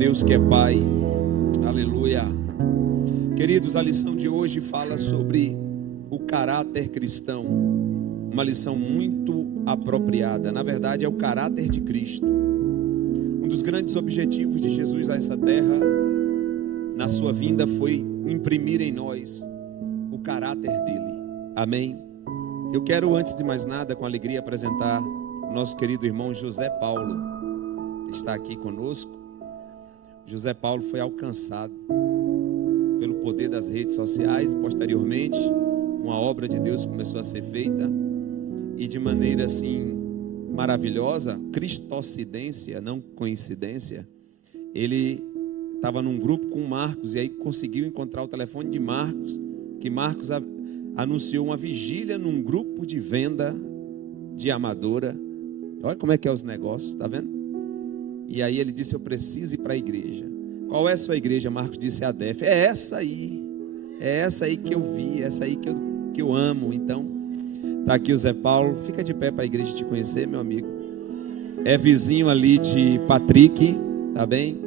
Deus que é Pai, aleluia. Queridos, a lição de hoje fala sobre o caráter cristão, uma lição muito apropriada. Na verdade, é o caráter de Cristo. Um dos grandes objetivos de Jesus a essa terra, na sua vinda, foi imprimir em nós o caráter dele. Amém? Eu quero, antes de mais nada, com alegria, apresentar o nosso querido irmão José Paulo, que está aqui conosco. José Paulo foi alcançado pelo poder das redes sociais. Posteriormente, uma obra de Deus começou a ser feita, e de maneira assim maravilhosa, cristocidência, não coincidência, ele estava num grupo com Marcos, e aí conseguiu encontrar o telefone de Marcos, que Marcos anunciou uma vigília num grupo de venda de Amadora. Olha como é que é os negócios, tá vendo? E aí ele disse: eu preciso ir para a igreja. Qual é a sua igreja? Marcos disse: a DEF. É essa aí que eu vi, é essa aí que eu amo. Então, tá aqui o Zé Paulo. Fica de pé para a igreja te conhecer, meu amigo. É vizinho ali de Patrick, tá bem?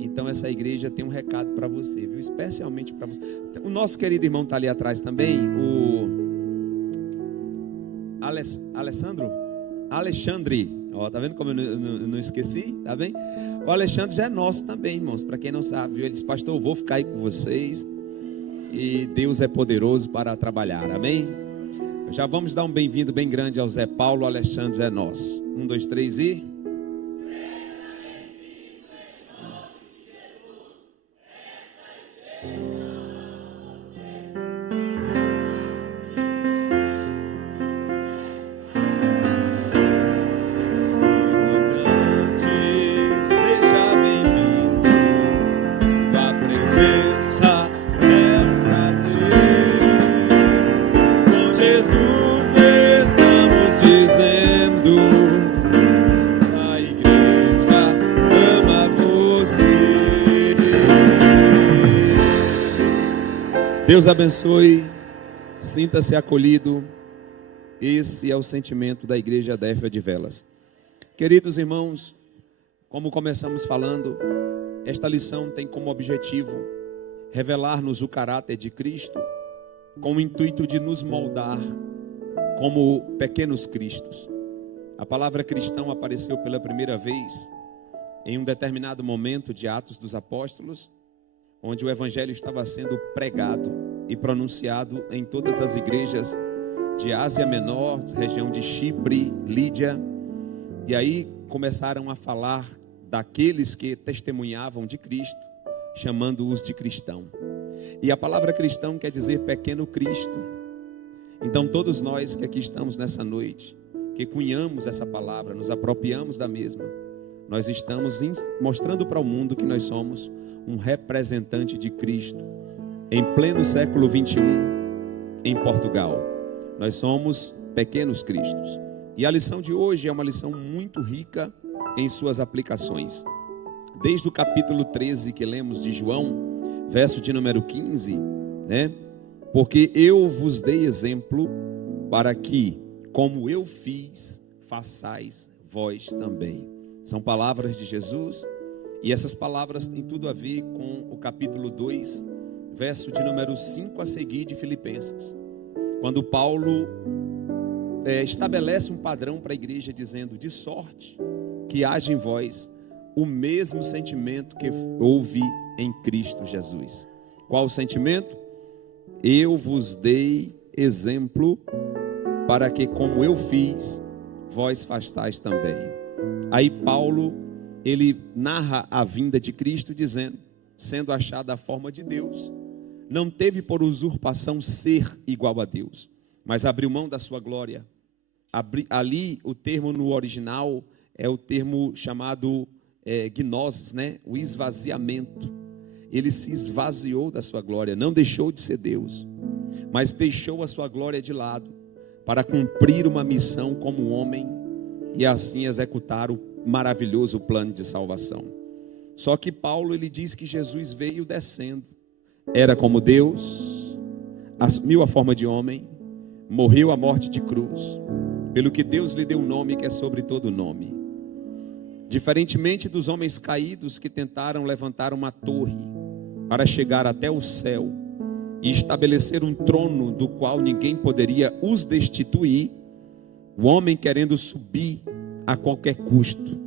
Então essa igreja tem um recado para você, viu? Especialmente para você. O nosso querido irmão está ali atrás também, o Alexandre. Ó, tá vendo como eu não esqueci? Tá bem? O Alexandre já é nosso também, irmãos. Para quem não sabe, viu? Ele disse: pastor, eu vou ficar aí com vocês. E Deus é poderoso para trabalhar. Amém? Já vamos dar um bem-vindo bem grande ao Zé Paulo. O Alexandre é nosso. 1, 2, 3 e... Deus abençoe, sinta-se acolhido. Esse é o sentimento da igreja DEF de Velas. Queridos irmãos, como começamos falando, esta lição tem como objetivo revelar-nos o caráter de Cristo, com o intuito de nos moldar como pequenos cristos. A palavra cristão apareceu pela primeira vez em um determinado momento de Atos dos Apóstolos, onde o evangelho estava sendo pregado e pronunciado em todas as igrejas de Ásia Menor, região de Chipre, Lídia. E aí começaram a falar daqueles que testemunhavam de Cristo, chamando-os de cristão. E a palavra cristão quer dizer pequeno Cristo. Então todos nós que aqui estamos nessa noite, que cunhamos essa palavra, nos apropriamos da mesma, nós estamos mostrando para o mundo que nós somos um representante de Cristo em pleno século 21 em Portugal. Nós somos pequenos cristos. E a lição de hoje é uma lição muito rica em suas aplicações. Desde o capítulo 13 que lemos de João, verso de número 15, né? Porque eu vos dei exemplo para que, como eu fiz, façais vós também. São palavras de Jesus. E essas palavras têm tudo a ver com o capítulo 2, verso de número 5 a seguir de Filipenses. Quando Paulo estabelece um padrão para a igreja, dizendo: de sorte que haja em vós o mesmo sentimento que houve em Cristo Jesus. Qual o sentimento? Eu vos dei exemplo para que, como eu fiz, vós façais também. Aí Paulo, ele narra a vinda de Cristo dizendo: sendo achada a forma de Deus, não teve por usurpação ser igual a Deus, mas abriu mão da sua glória. Ali o termo no original é o termo chamado gnosis, né? O esvaziamento. Ele se esvaziou da sua glória, não deixou de ser Deus, mas deixou a sua glória de lado para cumprir uma missão como homem e assim executar o maravilhoso plano de salvação. Só que Paulo, ele diz que Jesus veio descendo, era como Deus, assumiu a forma de homem, morreu a morte de cruz, pelo que Deus lhe deu um nome que é sobre todo nome. Diferentemente dos homens caídos que tentaram levantar uma torre para chegar até o céu e estabelecer um trono do qual ninguém poderia os destituir, o homem querendo subir a qualquer custo.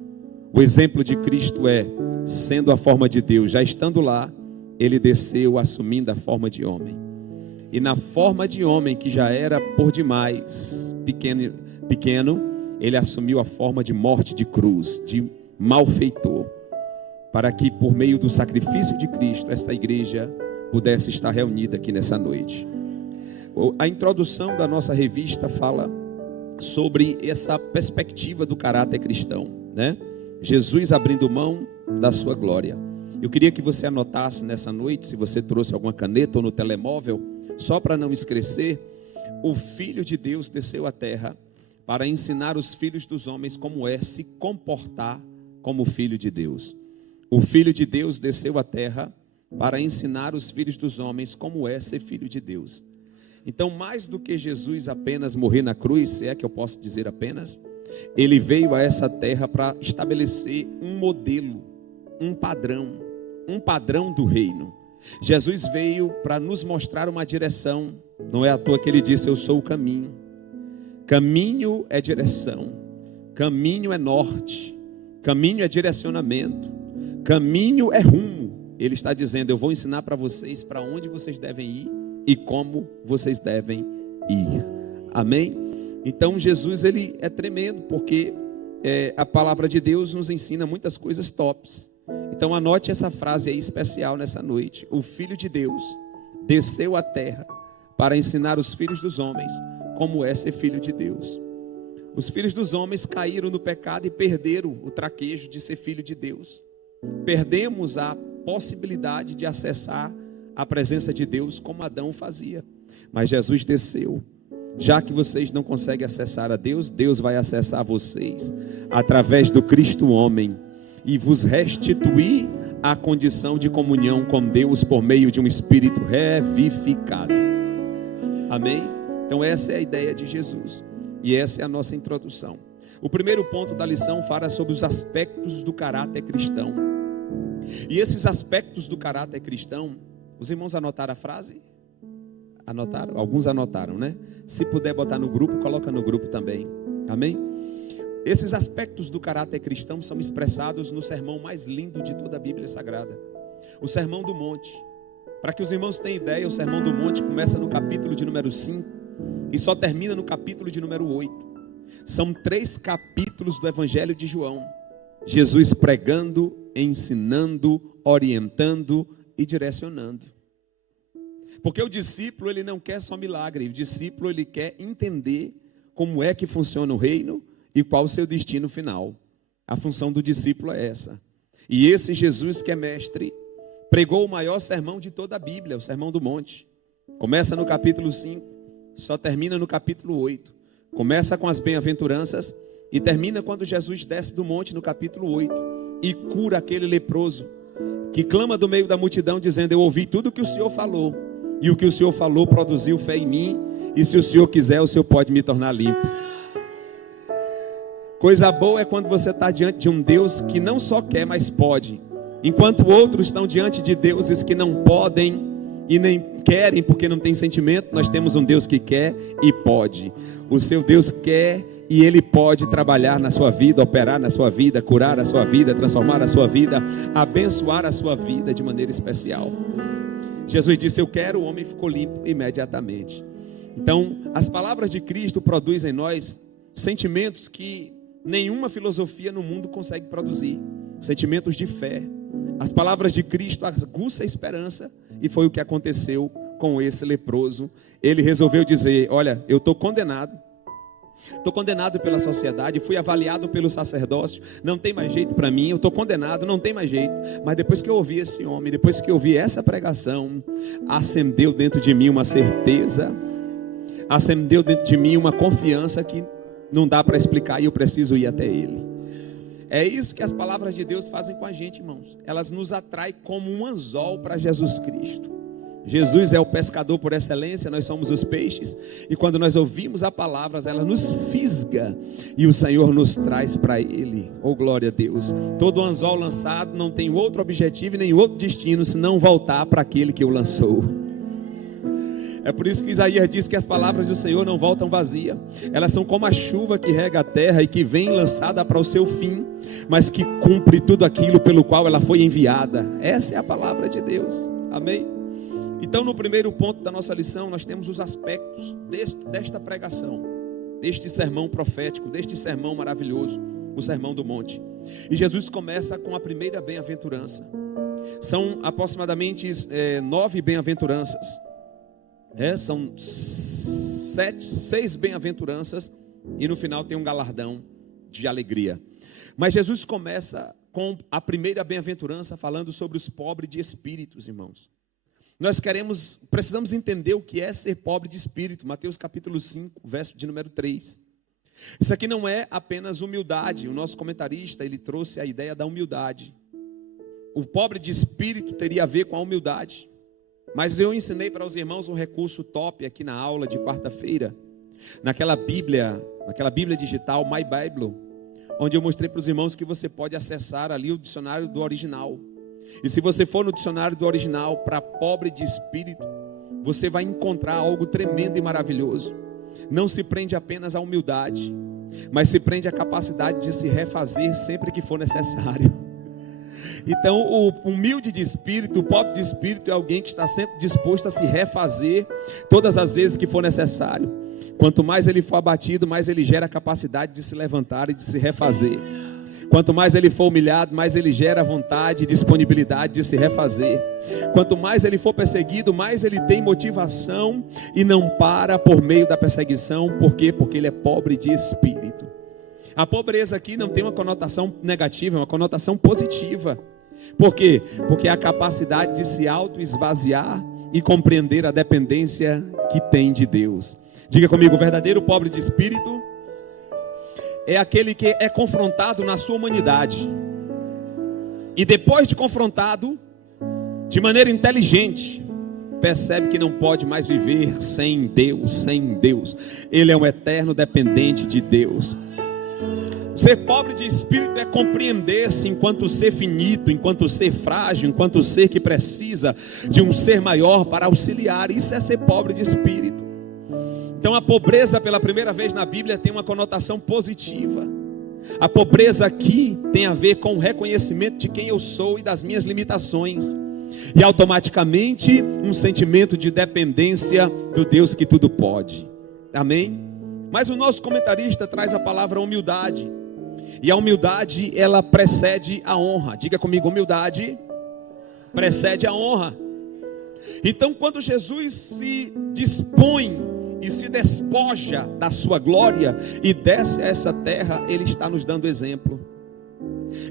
O exemplo de Cristo é, sendo a forma de Deus, já estando lá, ele desceu assumindo a forma de homem. E na forma de homem, que já era por demais pequeno, ele assumiu a forma de morte de cruz, de malfeitor, para que por meio do sacrifício de Cristo, esta igreja pudesse estar reunida aqui nessa noite. A introdução da nossa revista fala sobre essa perspectiva do caráter cristão, né? Jesus abrindo mão da sua glória. Eu queria que você anotasse nessa noite, se você trouxe alguma caneta ou no telemóvel, só para não esquecer: o Filho de Deus desceu à terra para ensinar os filhos dos homens como é se comportar como Filho de Deus. O Filho de Deus desceu à terra para ensinar os filhos dos homens como é ser filho de Deus. Então, mais do que Jesus apenas morrer na cruz, se é que eu posso dizer apenas, ele veio a essa terra para estabelecer um modelo, um padrão do reino. Jesus veio para nos mostrar uma direção. Não é à toa que ele disse: eu sou o caminho. Caminho é direção, caminho é norte, caminho é direcionamento, caminho é rumo. Ele está dizendo: eu vou ensinar para vocês para onde vocês devem ir e como vocês devem ir. Amém? Então Jesus, ele é tremendo, porque a palavra de Deus nos ensina muitas coisas tops. Então anote essa frase aí especial nessa noite: o Filho de Deus desceu à terra para ensinar os filhos dos homens como é ser filho de Deus. Os filhos dos homens caíram no pecado e perderam o traquejo de ser filho de Deus. Perdemos a possibilidade de acessar a presença de Deus como Adão fazia. Mas Jesus desceu. Já que vocês não conseguem acessar a Deus, Deus vai acessar vocês através do Cristo homem e vos restituir a condição de comunhão com Deus por meio de um espírito revivificado. Amém? Então essa é a ideia de Jesus e essa é a nossa introdução. O primeiro ponto da lição fala sobre os aspectos do caráter cristão. E esses aspectos do caráter cristão, os irmãos anotaram a frase? Anotaram? Alguns anotaram, né? Se puder botar no grupo, coloca no grupo também. Amém? Esses aspectos do caráter cristão são expressados no sermão mais lindo de toda a Bíblia Sagrada, o Sermão do Monte. Para que os irmãos tenham ideia, o Sermão do Monte começa no capítulo de número 5 e só termina no capítulo de número 8. São 3 capítulos do Evangelho de João. Jesus pregando, ensinando, orientando e direcionando. Porque o discípulo, ele não quer só milagre. O discípulo, ele quer entender como é que funciona o reino e qual o seu destino final. A função do discípulo é essa. E esse Jesus que é mestre, pregou o maior sermão de toda a Bíblia, o Sermão do Monte. Começa no capítulo 5, só termina no capítulo 8. Começa com as bem-aventuranças e termina quando Jesus desce do monte no capítulo 8 e cura aquele leproso que clama do meio da multidão dizendo: eu ouvi tudo o que o Senhor falou, e o que o Senhor falou produziu fé em mim, e se o Senhor quiser, o Senhor pode me tornar limpo. Coisa boa é quando você está diante de um Deus que não só quer, mas pode. Enquanto outros estão diante de deuses que não podem e nem querem porque não tem sentimento, nós temos um Deus que quer e pode. O seu Deus quer e Ele pode trabalhar na sua vida, operar na sua vida, curar a sua vida, transformar a sua vida, abençoar a sua vida de maneira especial. Jesus disse: eu quero, o homem ficou limpo imediatamente. Então, as palavras de Cristo produzem em nós sentimentos que nenhuma filosofia no mundo consegue produzir. Sentimentos de fé. As palavras de Cristo aguçam a esperança, e foi o que aconteceu com esse leproso. Ele resolveu dizer: olha, eu estou condenado pela sociedade, fui avaliado pelo sacerdócio, não tem mais jeito para mim, eu estou condenado, não tem mais jeito. Mas depois que eu ouvi esse homem, depois que eu ouvi essa pregação, acendeu dentro de mim uma certeza, acendeu dentro de mim uma confiança que não dá para explicar, e eu preciso ir até ele. É isso que as palavras de Deus fazem com a gente, irmãos. Elas nos atraem como um anzol para Jesus Cristo. Jesus é o pescador por excelência, nós somos os peixes. E quando nós ouvimos a palavra, ela nos fisga e o Senhor nos traz para Ele. Oh, glória a Deus. Todo anzol lançado não tem outro objetivo e nem outro destino senão voltar para aquele que o lançou. É por isso que Isaías diz que as palavras do Senhor não voltam vazias. Elas são como a chuva que rega a terra e que vem lançada para o seu fim, mas que cumpre tudo aquilo pelo qual ela foi enviada. Essa é a palavra de Deus. Amém? Então, no primeiro ponto da nossa lição, nós temos os aspectos desta pregação, deste sermão profético, deste sermão maravilhoso, o Sermão do Monte. E Jesus começa com a primeira bem-aventurança. São aproximadamente 9 bem-aventuranças. São 6 bem-aventuranças e no final tem um galardão de alegria. Mas Jesus começa com a primeira bem-aventurança falando sobre os pobres de espíritos, irmãos. Nós precisamos entender o que é ser pobre de espírito. Mateus capítulo 5, verso de número 3. Isso aqui não é apenas humildade. O nosso comentarista, ele trouxe a ideia da humildade. O pobre de espírito teria a ver com a humildade. Mas eu ensinei para os irmãos um recurso top aqui na aula de quarta-feira, naquela Bíblia digital, My Bible, onde eu mostrei para os irmãos que você pode acessar ali o dicionário do original. E se você for no dicionário do original para pobre de espírito, você vai encontrar algo tremendo e maravilhoso. Não se prende apenas à humildade, mas se prende à capacidade de se refazer sempre que for necessário. Então, o humilde de espírito, o pobre de espírito é alguém que está sempre disposto a se refazer todas as vezes que for necessário. Quanto mais ele for abatido, mais ele gera a capacidade de se levantar e de se refazer. Quanto mais ele for humilhado, mais ele gera vontade e disponibilidade de se refazer. Quanto mais ele for perseguido, mais ele tem motivação e não para por meio da perseguição. Por quê? Porque ele é pobre de espírito. A pobreza aqui não tem uma conotação negativa, é uma conotação positiva. Por quê? Porque é a capacidade de se auto-esvaziar e compreender a dependência que tem de Deus. Diga comigo, o verdadeiro pobre de espírito é aquele que é confrontado na sua humanidade. E depois de confrontado, de maneira inteligente, percebe que não pode mais viver sem Deus, Ele é um eterno dependente de Deus. Ser pobre de espírito é compreender-se enquanto ser finito, enquanto ser frágil, enquanto ser que precisa de um ser maior para auxiliar. Isso é ser pobre de espírito. Então a pobreza pela primeira vez na Bíblia tem uma conotação positiva. A pobreza aqui tem a ver com o reconhecimento de quem eu sou e das minhas limitações. E automaticamente um sentimento de dependência do Deus que tudo pode. Amém? Mas o nosso comentarista traz a palavra humildade. E a humildade, ela precede a honra. Diga comigo, humildade precede a honra. Então, quando Jesus se dispõe e se despoja da sua glória e desce a essa terra, Ele está nos dando exemplo.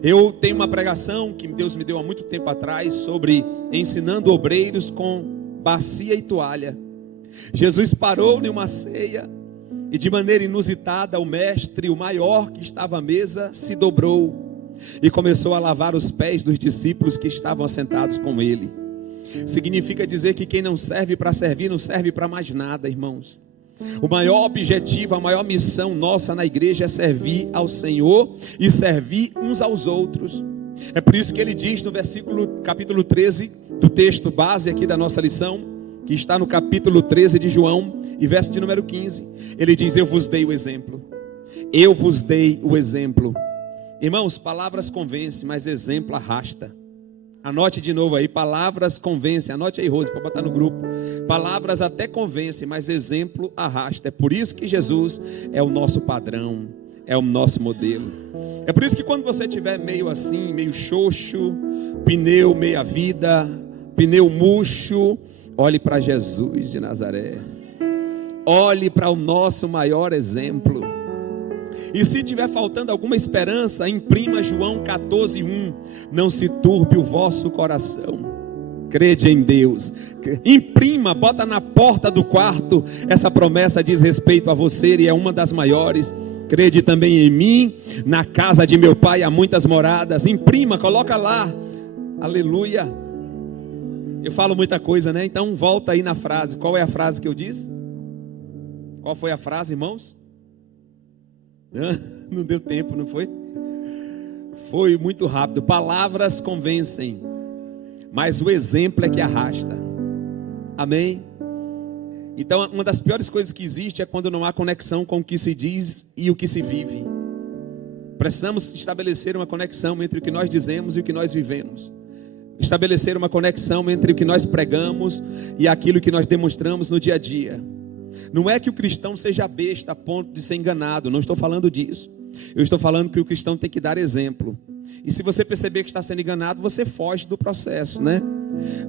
Eu tenho uma pregação que Deus me deu há muito tempo atrás sobre ensinando obreiros com bacia e toalha. Jesus parou em uma ceia e de maneira inusitada o mestre, o maior que estava à mesa, se dobrou e começou a lavar os pés dos discípulos que estavam assentados com ele. Significa dizer que quem não serve para servir, não serve para mais nada, irmãos. O maior objetivo, a maior missão nossa na igreja é servir ao Senhor e servir uns aos outros. É por isso que ele diz no capítulo 13 do texto base aqui da nossa lição, que está no capítulo 13 de João e verso de número 15, ele diz: eu vos dei o exemplo. Eu vos dei o exemplo. Irmãos, palavras convencem, mas exemplo arrasta. Anote de novo aí, palavras convencem. Anote aí, Rose, para botar no grupo. Palavras até convencem, mas exemplo arrasta. É por isso que Jesus é o nosso padrão, é o nosso modelo. É por isso que quando você estiver meio assim, meio xoxo, pneu meia vida, pneu murcho, olhe para Jesus de Nazaré. Olhe para o nosso maior exemplo. E se tiver faltando alguma esperança, imprima João 14:1. Não se turbe o vosso coração. Crede em Deus. Imprima, bota na porta do quarto. Essa promessa diz respeito a você e é uma das maiores. Crede também em mim. Na casa de meu pai há muitas moradas. Imprima, coloca lá. Aleluia. Eu falo muita coisa, né? Então volta aí na frase. Qual é a frase que eu disse? Qual foi a frase, irmãos? Não deu tempo, não foi? Foi muito rápido. Palavras convencem, mas o exemplo é que arrasta. Amém? Então, uma das piores coisas que existe é quando não há conexão com o que se diz e o que se vive. Precisamos estabelecer uma conexão entre o que nós dizemos e o que nós vivemos. Estabelecer uma conexão entre o que nós pregamos e aquilo que nós demonstramos no dia a dia. Não é que o cristão seja besta a ponto de ser enganado, não estou falando disso. Eu estou falando que o cristão tem que dar exemplo. E se você perceber que está sendo enganado, você foge do processo, né?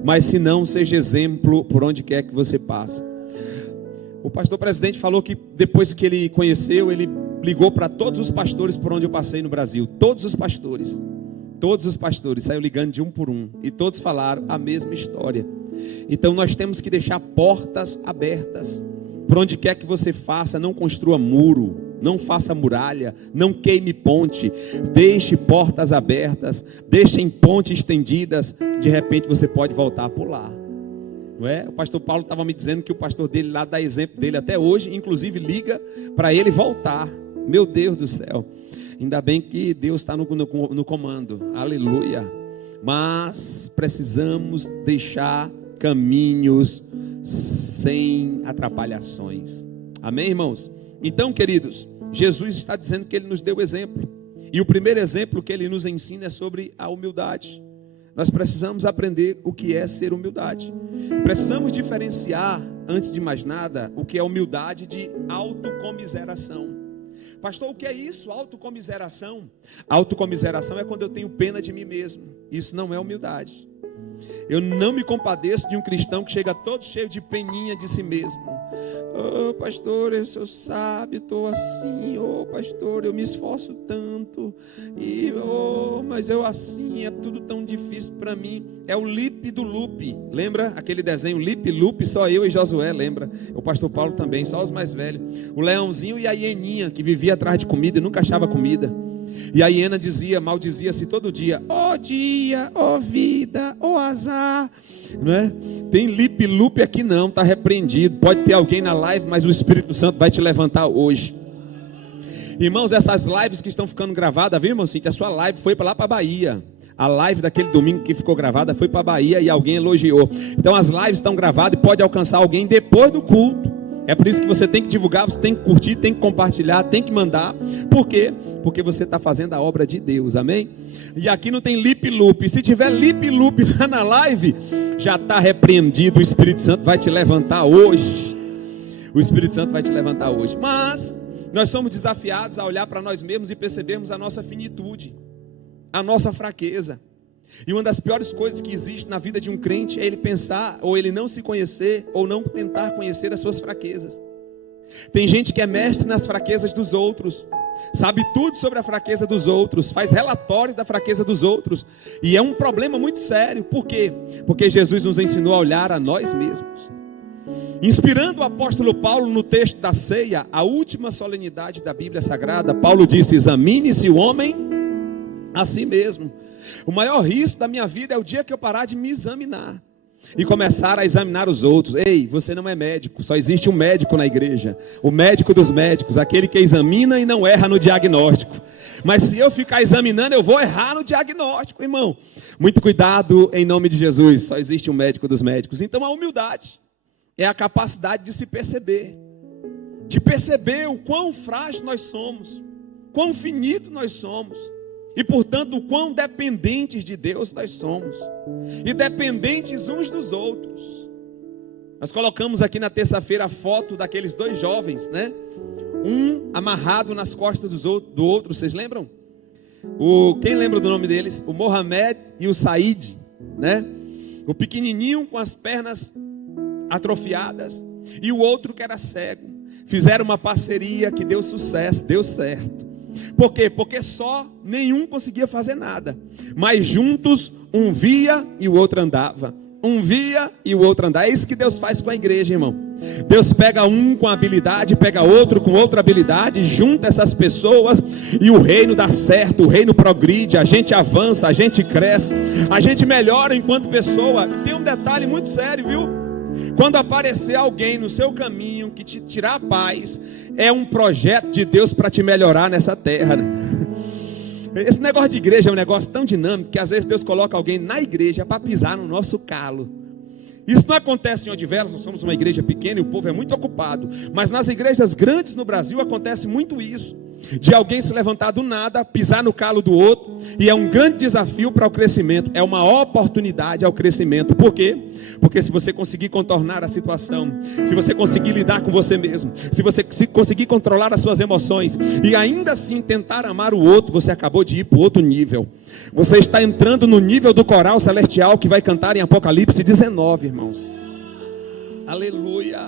Mas se não, seja exemplo por onde quer que você passe. O pastor presidente falou que depois que ele conheceu, ele ligou para todos os pastores por onde eu passei no Brasil. Todos os pastores, saiu ligando de um por um. E todos falaram a mesma história. Então nós temos que deixar portas abertas. Por onde quer que você faça, não construa muro, não faça muralha, não queime ponte. Deixe portas abertas, deixem pontes estendidas. De repente você pode voltar a pular. Não é? O pastor Paulo estava me dizendo que o pastor dele lá dá exemplo dele até hoje, inclusive liga para ele voltar. Meu Deus do céu, ainda bem que Deus está no comando, aleluia. Mas precisamos deixar caminhos sem atrapalhações. Amém, irmãos? Então, queridos, Jesus está dizendo que ele nos deu exemplo. E o primeiro exemplo que ele nos ensina é sobre a humildade. Nós precisamos aprender o que é ser humildade. Precisamos diferenciar, antes de mais nada, o que é humildade de autocomiseração. Pastor, o que é isso? Autocomiseração? Autocomiseração é quando eu tenho pena de mim mesmo. Isso não é humildade. Eu não me compadeço de um cristão que chega todo cheio de peninha de si mesmo. Oh, pastor, o senhor sabe, estou assim. Oh, pastor, eu me esforço tanto. Mas eu assim, é tudo tão difícil para mim. É o Lip do Lupe. Lembra aquele desenho Lip Lupe? Só eu e Josué, lembra? O pastor Paulo também, só os mais velhos. O leãozinho e a hieninha que vivia atrás de comida e nunca achava comida. E a hiena maldizia-se todo dia. Ó dia, ó vida, ó azar, não é? Tem lip-lupe aqui não, está repreendido. Pode ter alguém na live, mas o Espírito Santo vai te levantar hoje. Irmãos, essas lives que estão ficando gravadas, viu, irmão Cíntia? A sua live foi para lá para a Bahia. A live daquele domingo que ficou gravada foi para a Bahia e alguém elogiou. Então as lives estão gravadas e pode alcançar alguém depois do culto. É por isso que você tem que divulgar, você tem que curtir, tem que compartilhar, tem que mandar. Por quê? Porque você está fazendo a obra de Deus, amém? E aqui não tem lip-loop. Se tiver lip-loop lá na live, já está repreendido. O Espírito Santo vai te levantar hoje. O Espírito Santo vai te levantar hoje. Mas nós somos desafiados a olhar para nós mesmos e percebermos a nossa finitude, a nossa fraqueza. E uma das piores coisas que existe na vida de um crente é ele pensar, ou ele não se conhecer, ou não tentar conhecer as suas fraquezas. Tem gente que é mestre nas fraquezas dos outros, sabe tudo sobre a fraqueza dos outros, faz relatório da fraqueza dos outros, e é um problema muito sério. Por quê? Porque Jesus nos ensinou a olhar a nós mesmos. Inspirando o apóstolo Paulo no texto da ceia, a última solenidade da Bíblia Sagrada, Paulo disse: examine-se o homem a si mesmo. O maior risco da minha vida é o dia que eu parar de me examinar e começar a examinar os outros. Ei, você não é médico, só existe um médico na igreja, o médico dos médicos, aquele que examina e não erra no diagnóstico. Mas se eu ficar examinando, eu vou errar no diagnóstico, irmão. Muito cuidado em nome de Jesus, só existe um médico dos médicos. Então a humildade é a capacidade de se perceber, de perceber o quão frágil nós somos, quão finito nós somos. E portanto, o quão dependentes de Deus nós somos. E dependentes uns dos outros. Nós colocamos aqui na terça-feira a foto daqueles dois jovens, né? Um amarrado nas costas do outro, vocês lembram? Quem lembra do nome deles? O Mohamed e o Said, né? O pequenininho com as pernas atrofiadas e o outro que era cego. Fizeram uma parceria que deu sucesso, deu certo. Por quê? Porque só nenhum conseguia fazer nada, mas juntos um via e o outro andava, um via e o outro andava. É isso que Deus faz com a igreja, irmão. Deus pega um com habilidade, pega outro com outra habilidade, junta essas pessoas e o reino dá certo, o reino progride, a gente avança, a gente cresce, a gente melhora enquanto pessoa. Tem um detalhe muito sério, viu? Quando aparecer alguém no seu caminho que te tirar a paz, é um projeto de Deus para te melhorar nessa terra, né? Esse negócio de igreja é um negócio tão dinâmico que às vezes Deus coloca alguém na igreja para pisar no nosso calo. Isso não acontece em Odivelas, nós somos uma igreja pequena e o povo é muito ocupado. Mas nas igrejas grandes no Brasil acontece muito isso. De alguém se levantar do nada, pisar no calo do outro. E é um grande desafio para o crescimento. É uma oportunidade ao crescimento. Por quê? Porque se você conseguir contornar a situação, se você conseguir lidar com você mesmo, se você conseguir controlar as suas emoções e ainda assim tentar amar o outro, você acabou de ir para o outro nível. Você está entrando no nível do coral celestial que vai cantar em Apocalipse 19, irmãos. Aleluia.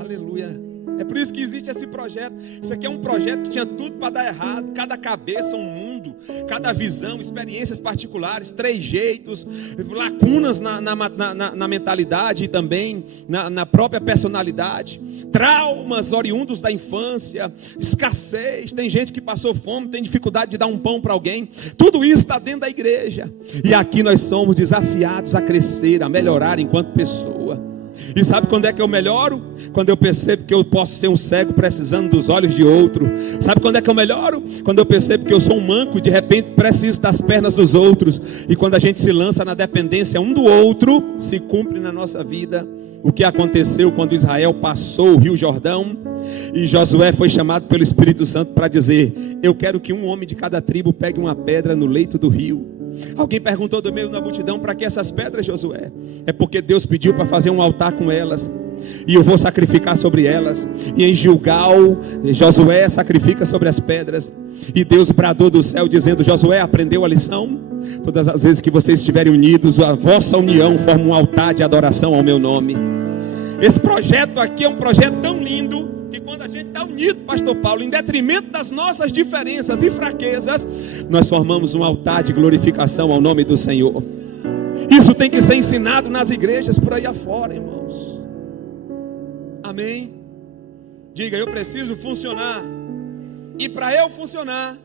Aleluia. É por isso que existe esse projeto. Isso aqui é um projeto que tinha tudo para dar errado. Cada cabeça um mundo, cada visão, experiências particulares, trejeitos, lacunas na mentalidade e também na própria personalidade, traumas oriundos da infância, escassez. Tem gente que passou fome, tem dificuldade de dar um pão para alguém. Tudo isso está dentro da igreja. E aqui nós somos desafiados a crescer, a melhorar enquanto pessoa. E sabe quando é que eu melhoro? Quando eu percebo que eu posso ser um cego precisando dos olhos de outro. Sabe quando é que eu melhoro? Quando eu percebo que eu sou um manco e de repente preciso das pernas dos outros. E quando a gente se lança na dependência um do outro, se cumpre na nossa vida o que aconteceu quando Israel passou o Rio Jordão e Josué foi chamado pelo Espírito Santo para dizer: eu quero que um homem de cada tribo pegue uma pedra no leito do rio. Alguém perguntou do meio da multidão: para que essas pedras, Josué? É porque Deus pediu para fazer um altar com elas, e eu vou sacrificar sobre elas. E em Gilgal, Josué sacrifica sobre as pedras. E Deus bradou do céu dizendo: Josué, aprendeu a lição? Todas as vezes que vocês estiverem unidos, a vossa união forma um altar de adoração ao meu nome. Esse projeto aqui é um projeto tão lindo que quando a gente está unido, pastor Paulo, em detrimento das nossas diferenças e fraquezas, nós formamos um altar de glorificação ao nome do Senhor. Isso tem que ser ensinado nas igrejas por aí afora, irmãos. Amém? Diga: eu preciso funcionar. E para eu funcionar,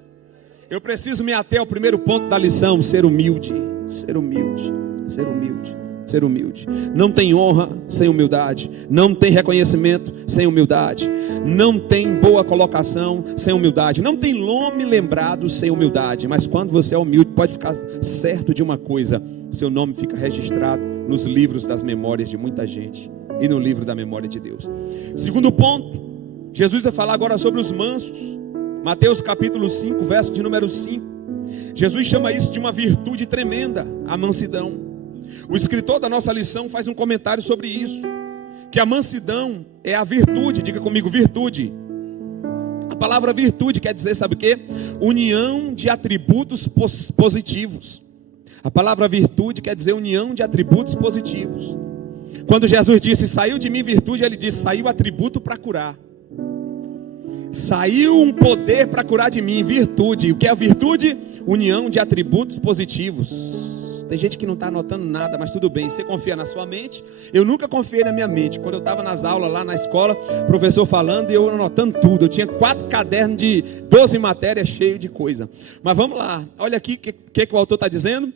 eu preciso me ater ao primeiro ponto da lição: ser humilde. Ser humilde, ser humilde, ser humilde. Não tem honra sem humildade. Não tem reconhecimento sem humildade. Não tem boa colocação sem humildade. Não tem nome lembrado sem humildade. Mas quando você é humilde, pode ficar certo de uma coisa: seu nome fica registrado nos livros das memórias de muita gente e no livro da memória de Deus. Segundo ponto, Jesus vai falar agora sobre os mansos. Mateus capítulo 5, verso de número 5. Jesus chama isso de uma virtude tremenda, a mansidão. O escritor da nossa lição faz um comentário sobre isso, que a mansidão é a virtude. Diga comigo: virtude. A palavra virtude quer dizer, sabe o quê? União de atributos positivos. A palavra virtude quer dizer união de atributos positivos. Quando Jesus disse: saiu de mim virtude, ele disse: saiu atributo para curar. Saiu um poder para curar de mim, virtude. O que é virtude? União de atributos positivos. Tem gente que não está anotando nada, mas tudo bem. Você confia na sua mente? Eu nunca confiei na minha mente. Quando eu estava nas aulas lá na escola, professor falando e eu anotando tudo. Eu tinha 4 cadernos de 12 matérias cheio de coisa. Mas vamos lá, olha aqui o que o autor está dizendo.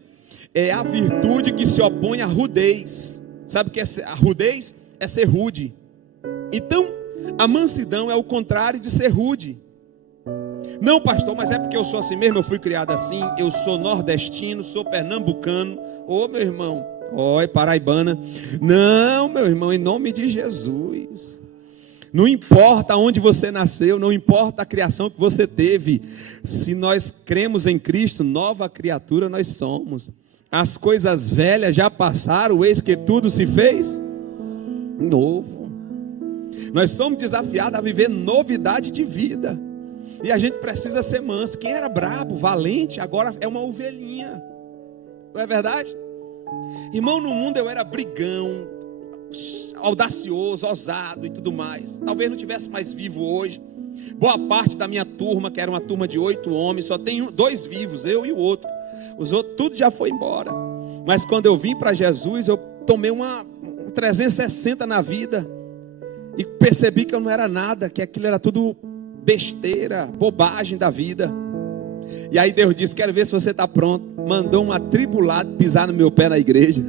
É a virtude que se opõe à rudez. Sabe o que é a rudez? É ser rude. Então, a mansidão é o contrário de ser rude. Não, pastor, mas é porque eu sou assim mesmo, eu fui criado assim, eu sou nordestino, sou pernambucano. Ô, meu irmão, oi, paraibana. Não, meu irmão, em nome de Jesus. Não importa onde você nasceu, não importa a criação que você teve. Se nós cremos em Cristo, nova criatura nós somos. As coisas velhas já passaram, eis que tudo se fez novo. Nós somos desafiados a viver novidade de vida. E a gente precisa ser manso. Quem era brabo, valente, agora é uma ovelhinha. Não é verdade? Irmão, no mundo eu era brigão, audacioso, ousado e tudo mais. Talvez não tivesse mais vivo hoje. Boa parte da minha turma, que era uma turma de 8 homens, só tem 2 vivos, eu e o outro. Os outros tudo já foi embora. Mas quando eu vim para Jesus, eu tomei um 360 na vida e percebi que eu não era nada, que aquilo era tudo besteira, bobagem da vida. E aí Deus disse: quero ver se você está pronto. Mandou um atribulado pisar no meu pé na igreja.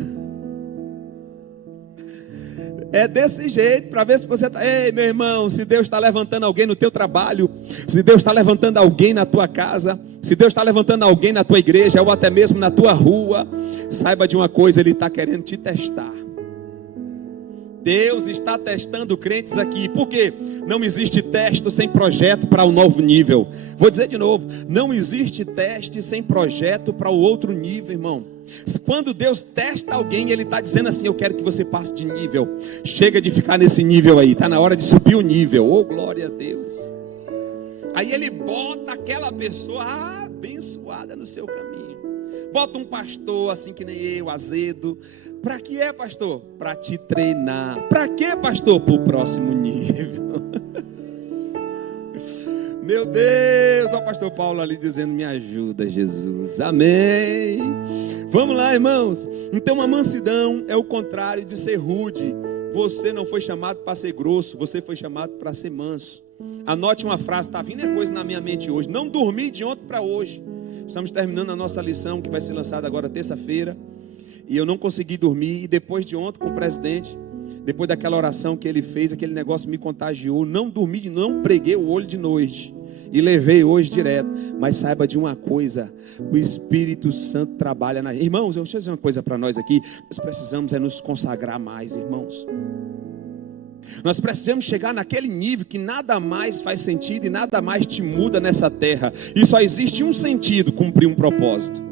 É desse jeito, para ver se você está. Ei, meu irmão, se Deus está levantando alguém no teu trabalho, se Deus está levantando alguém na tua casa, se Deus está levantando alguém na tua igreja, ou até mesmo na tua rua, saiba de uma coisa: Ele está querendo te testar. Deus está testando crentes aqui. Por quê? Não existe teste sem projeto para um novo nível. Vou dizer de novo: não existe teste sem projeto para o outro nível, irmão. Quando Deus testa alguém, Ele está dizendo assim: eu quero que você passe de nível. Chega de ficar nesse nível aí, está na hora de subir o nível. Oh, glória a Deus. Aí Ele bota aquela pessoa abençoada no seu caminho. Bota um pastor assim que nem eu, azedo. Para que é, pastor? Para te treinar. Para que, pastor? Para o próximo nível. Meu Deus, olha o pastor Paulo ali dizendo: me ajuda, Jesus. Amém. Vamos lá, irmãos. Então a mansidão é o contrário de ser rude. Você não foi chamado para ser grosso, você foi chamado para ser manso. Anote uma frase, está vindo coisa na minha mente hoje. Não dormi de ontem para hoje. Estamos terminando a nossa lição, que vai ser lançada agora terça-feira. E eu não consegui dormir. E depois de ontem com o presidente, depois daquela oração que ele fez, aquele negócio me contagiou. Não dormi, não preguei o olho de noite. E levei hoje direto. Mas saiba de uma coisa: o Espírito Santo trabalha na... Irmãos, deixa eu dizer uma coisa para nós aqui. Nós precisamos nos consagrar mais, irmãos. Nós precisamos chegar naquele nível que nada mais faz sentido e nada mais te muda nessa terra. E só existe um sentido: cumprir um propósito.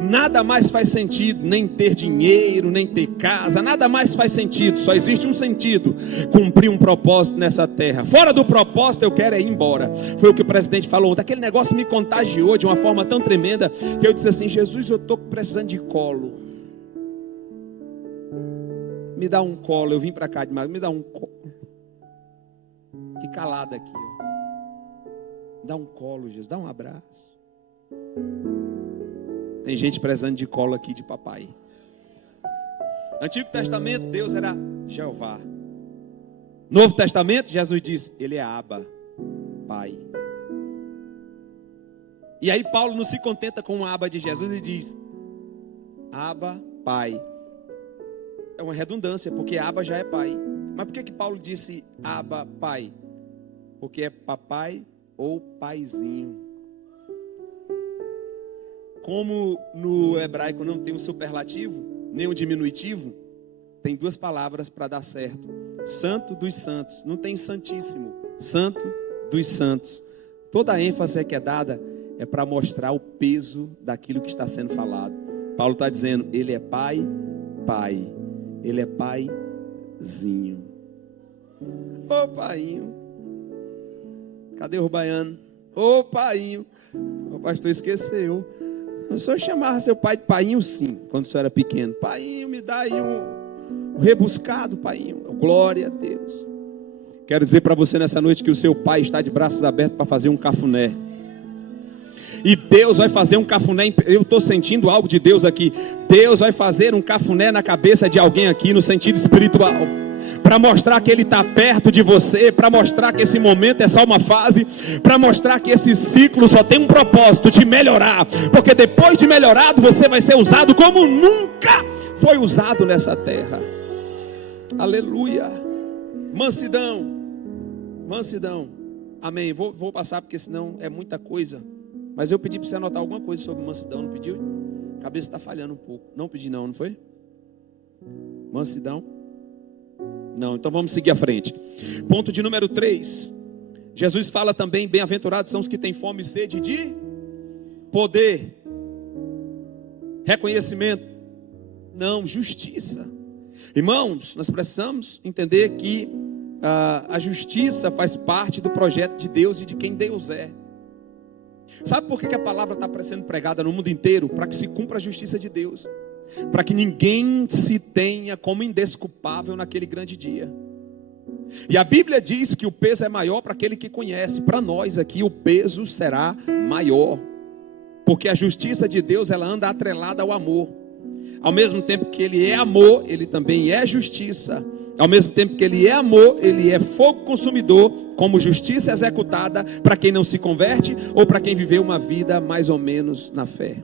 Nada mais faz sentido, nem ter dinheiro, nem ter casa. Nada mais faz sentido, só existe um sentido: cumprir um propósito nessa terra. Fora do propósito eu quero ir embora. Foi o que o presidente falou ontem. Aquele negócio me contagiou de uma forma tão tremenda que eu disse assim: Jesus, eu estou precisando de colo. Me dá um colo. Eu vim para cá demais, me dá um colo. Que calada aqui, ó. Dá um colo, Jesus, dá um abraço. Tem gente precisando de colo aqui de papai. Antigo Testamento, Deus era Jeová. Novo Testamento, Jesus diz: Ele é Abba, Pai. E aí Paulo não se contenta com o Abba de Jesus e diz: Abba, Pai. É uma redundância, porque Abba já é pai. Mas por que Paulo disse Abba, Pai? Porque é papai ou paizinho. Como no hebraico não tem um superlativo, nem um diminutivo, tem duas palavras para dar certo: Santo dos Santos. Não tem Santíssimo, Santo dos Santos. Toda a ênfase que é dada é para mostrar o peso daquilo que está sendo falado. Paulo está dizendo: Ele é Pai, Pai. Ele é paizinho. Ô painho. Cadê o baiano? Ô painho. O pastor esqueceu. O senhor chamava seu pai de painho, sim, quando o senhor era pequeno. Painho, me dá aí um rebuscado, painho. Glória a Deus. Quero dizer para você nessa noite que o seu pai está de braços abertos para fazer um cafuné. E Deus vai fazer um cafuné. Eu estou sentindo algo de Deus aqui. Deus vai fazer um cafuné na cabeça de alguém aqui, no sentido espiritual, para mostrar que Ele está perto de você, para mostrar que esse momento é só uma fase, para mostrar que esse ciclo só tem um propósito: de melhorar. Porque depois de melhorado, você vai ser usado como nunca foi usado nessa terra. Aleluia. Mansidão. Mansidão. Amém. Vou passar, porque senão é muita coisa. Mas eu pedi para você anotar alguma coisa sobre mansidão, não pediu? A cabeça está falhando um pouco. Não pedi não foi? Mansidão? Não, então vamos seguir à frente. Ponto de número 3. Jesus fala também: bem-aventurados são os que têm fome e sede de poder. Reconhecimento? Não, justiça. Irmãos, nós precisamos entender que a justiça faz parte do projeto de Deus e de quem Deus é. Sabe por que a palavra está sendo pregada no mundo inteiro? Para que se cumpra a justiça de Deus, para que ninguém se tenha como indesculpável naquele grande dia. E a Bíblia diz que o peso é maior para aquele que conhece. Para nós aqui o peso será maior, porque a justiça de Deus, ela anda atrelada ao amor. Ao mesmo tempo que ele é amor, ele também é justiça. Ao mesmo tempo que ele é amor, ele é fogo consumidor, como justiça executada para quem não se converte ou para quem viveu uma vida mais ou menos na fé.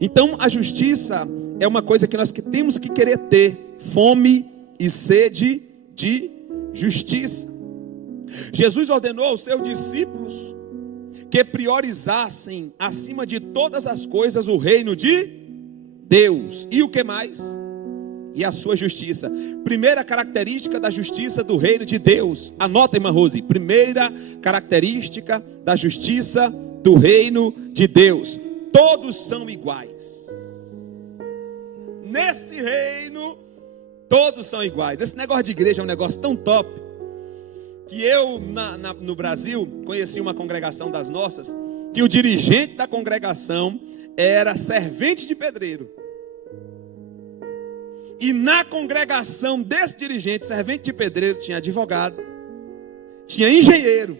Então a justiça é uma coisa que nós temos que querer ter, fome e sede de justiça. Jesus ordenou aos seus discípulos que priorizassem acima de todas as coisas o reino de Deus. E o que mais? E a sua justiça. Primeira característica da justiça do reino de Deus. Anota, irmã Rose. Primeira característica da justiça do reino de Deus. Todos são iguais. Nesse reino, todos são iguais. Esse negócio de igreja é um negócio tão top, que eu, no Brasil, conheci uma congregação das nossas, que o dirigente da congregação era servente de pedreiro. E na congregação desse dirigente, servente de pedreiro, tinha advogado, tinha engenheiro.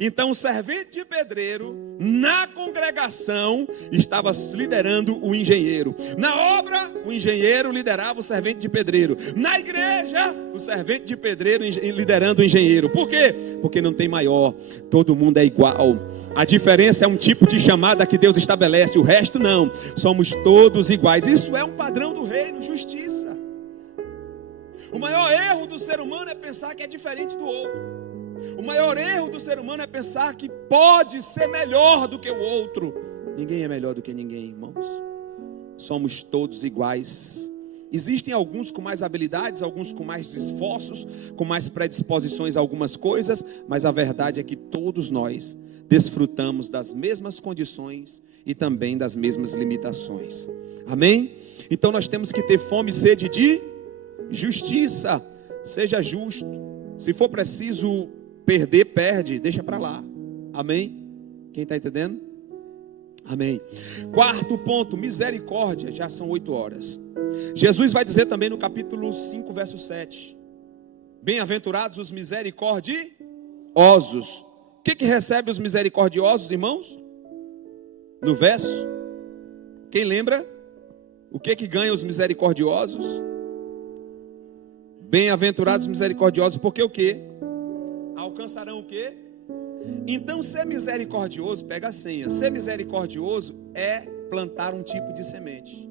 Então o servente de pedreiro, na congregação, estava liderando o engenheiro. Na obra, o engenheiro liderava o servente de pedreiro. Na igreja, o servente de pedreiro liderando o engenheiro. Por quê? Porque não tem maior, todo mundo é igual. A diferença é um tipo de chamada que Deus estabelece, o resto não. Somos todos iguais. Isso é um padrão do reino, justiça. O maior erro do ser humano é pensar que é diferente do outro. O maior erro do ser humano é pensar que pode ser melhor do que o outro. Ninguém é melhor do que ninguém, irmãos. Somos todos iguais. Existem alguns com mais habilidades, alguns com mais esforços, com mais predisposições a algumas coisas, mas a verdade é que todos nós desfrutamos das mesmas condições e também das mesmas limitações. Amém? Então nós temos que ter fome e sede de justiça. Seja justo. Se for preciso perder, perde, deixa para lá. Amém? Quem está entendendo? Amém. Quarto ponto, misericórdia. Já são 8 horas. Jesus vai dizer também no capítulo 5, verso 7. Bem-aventurados os misericordiosos. O que recebe os misericordiosos, irmãos? No verso. Quem lembra? O que ganha os misericordiosos? Bem-aventurados os misericordiosos, porque o quê? Alcançarão o quê? Então ser misericordioso, pega a senha. Ser misericordioso é plantar um tipo de semente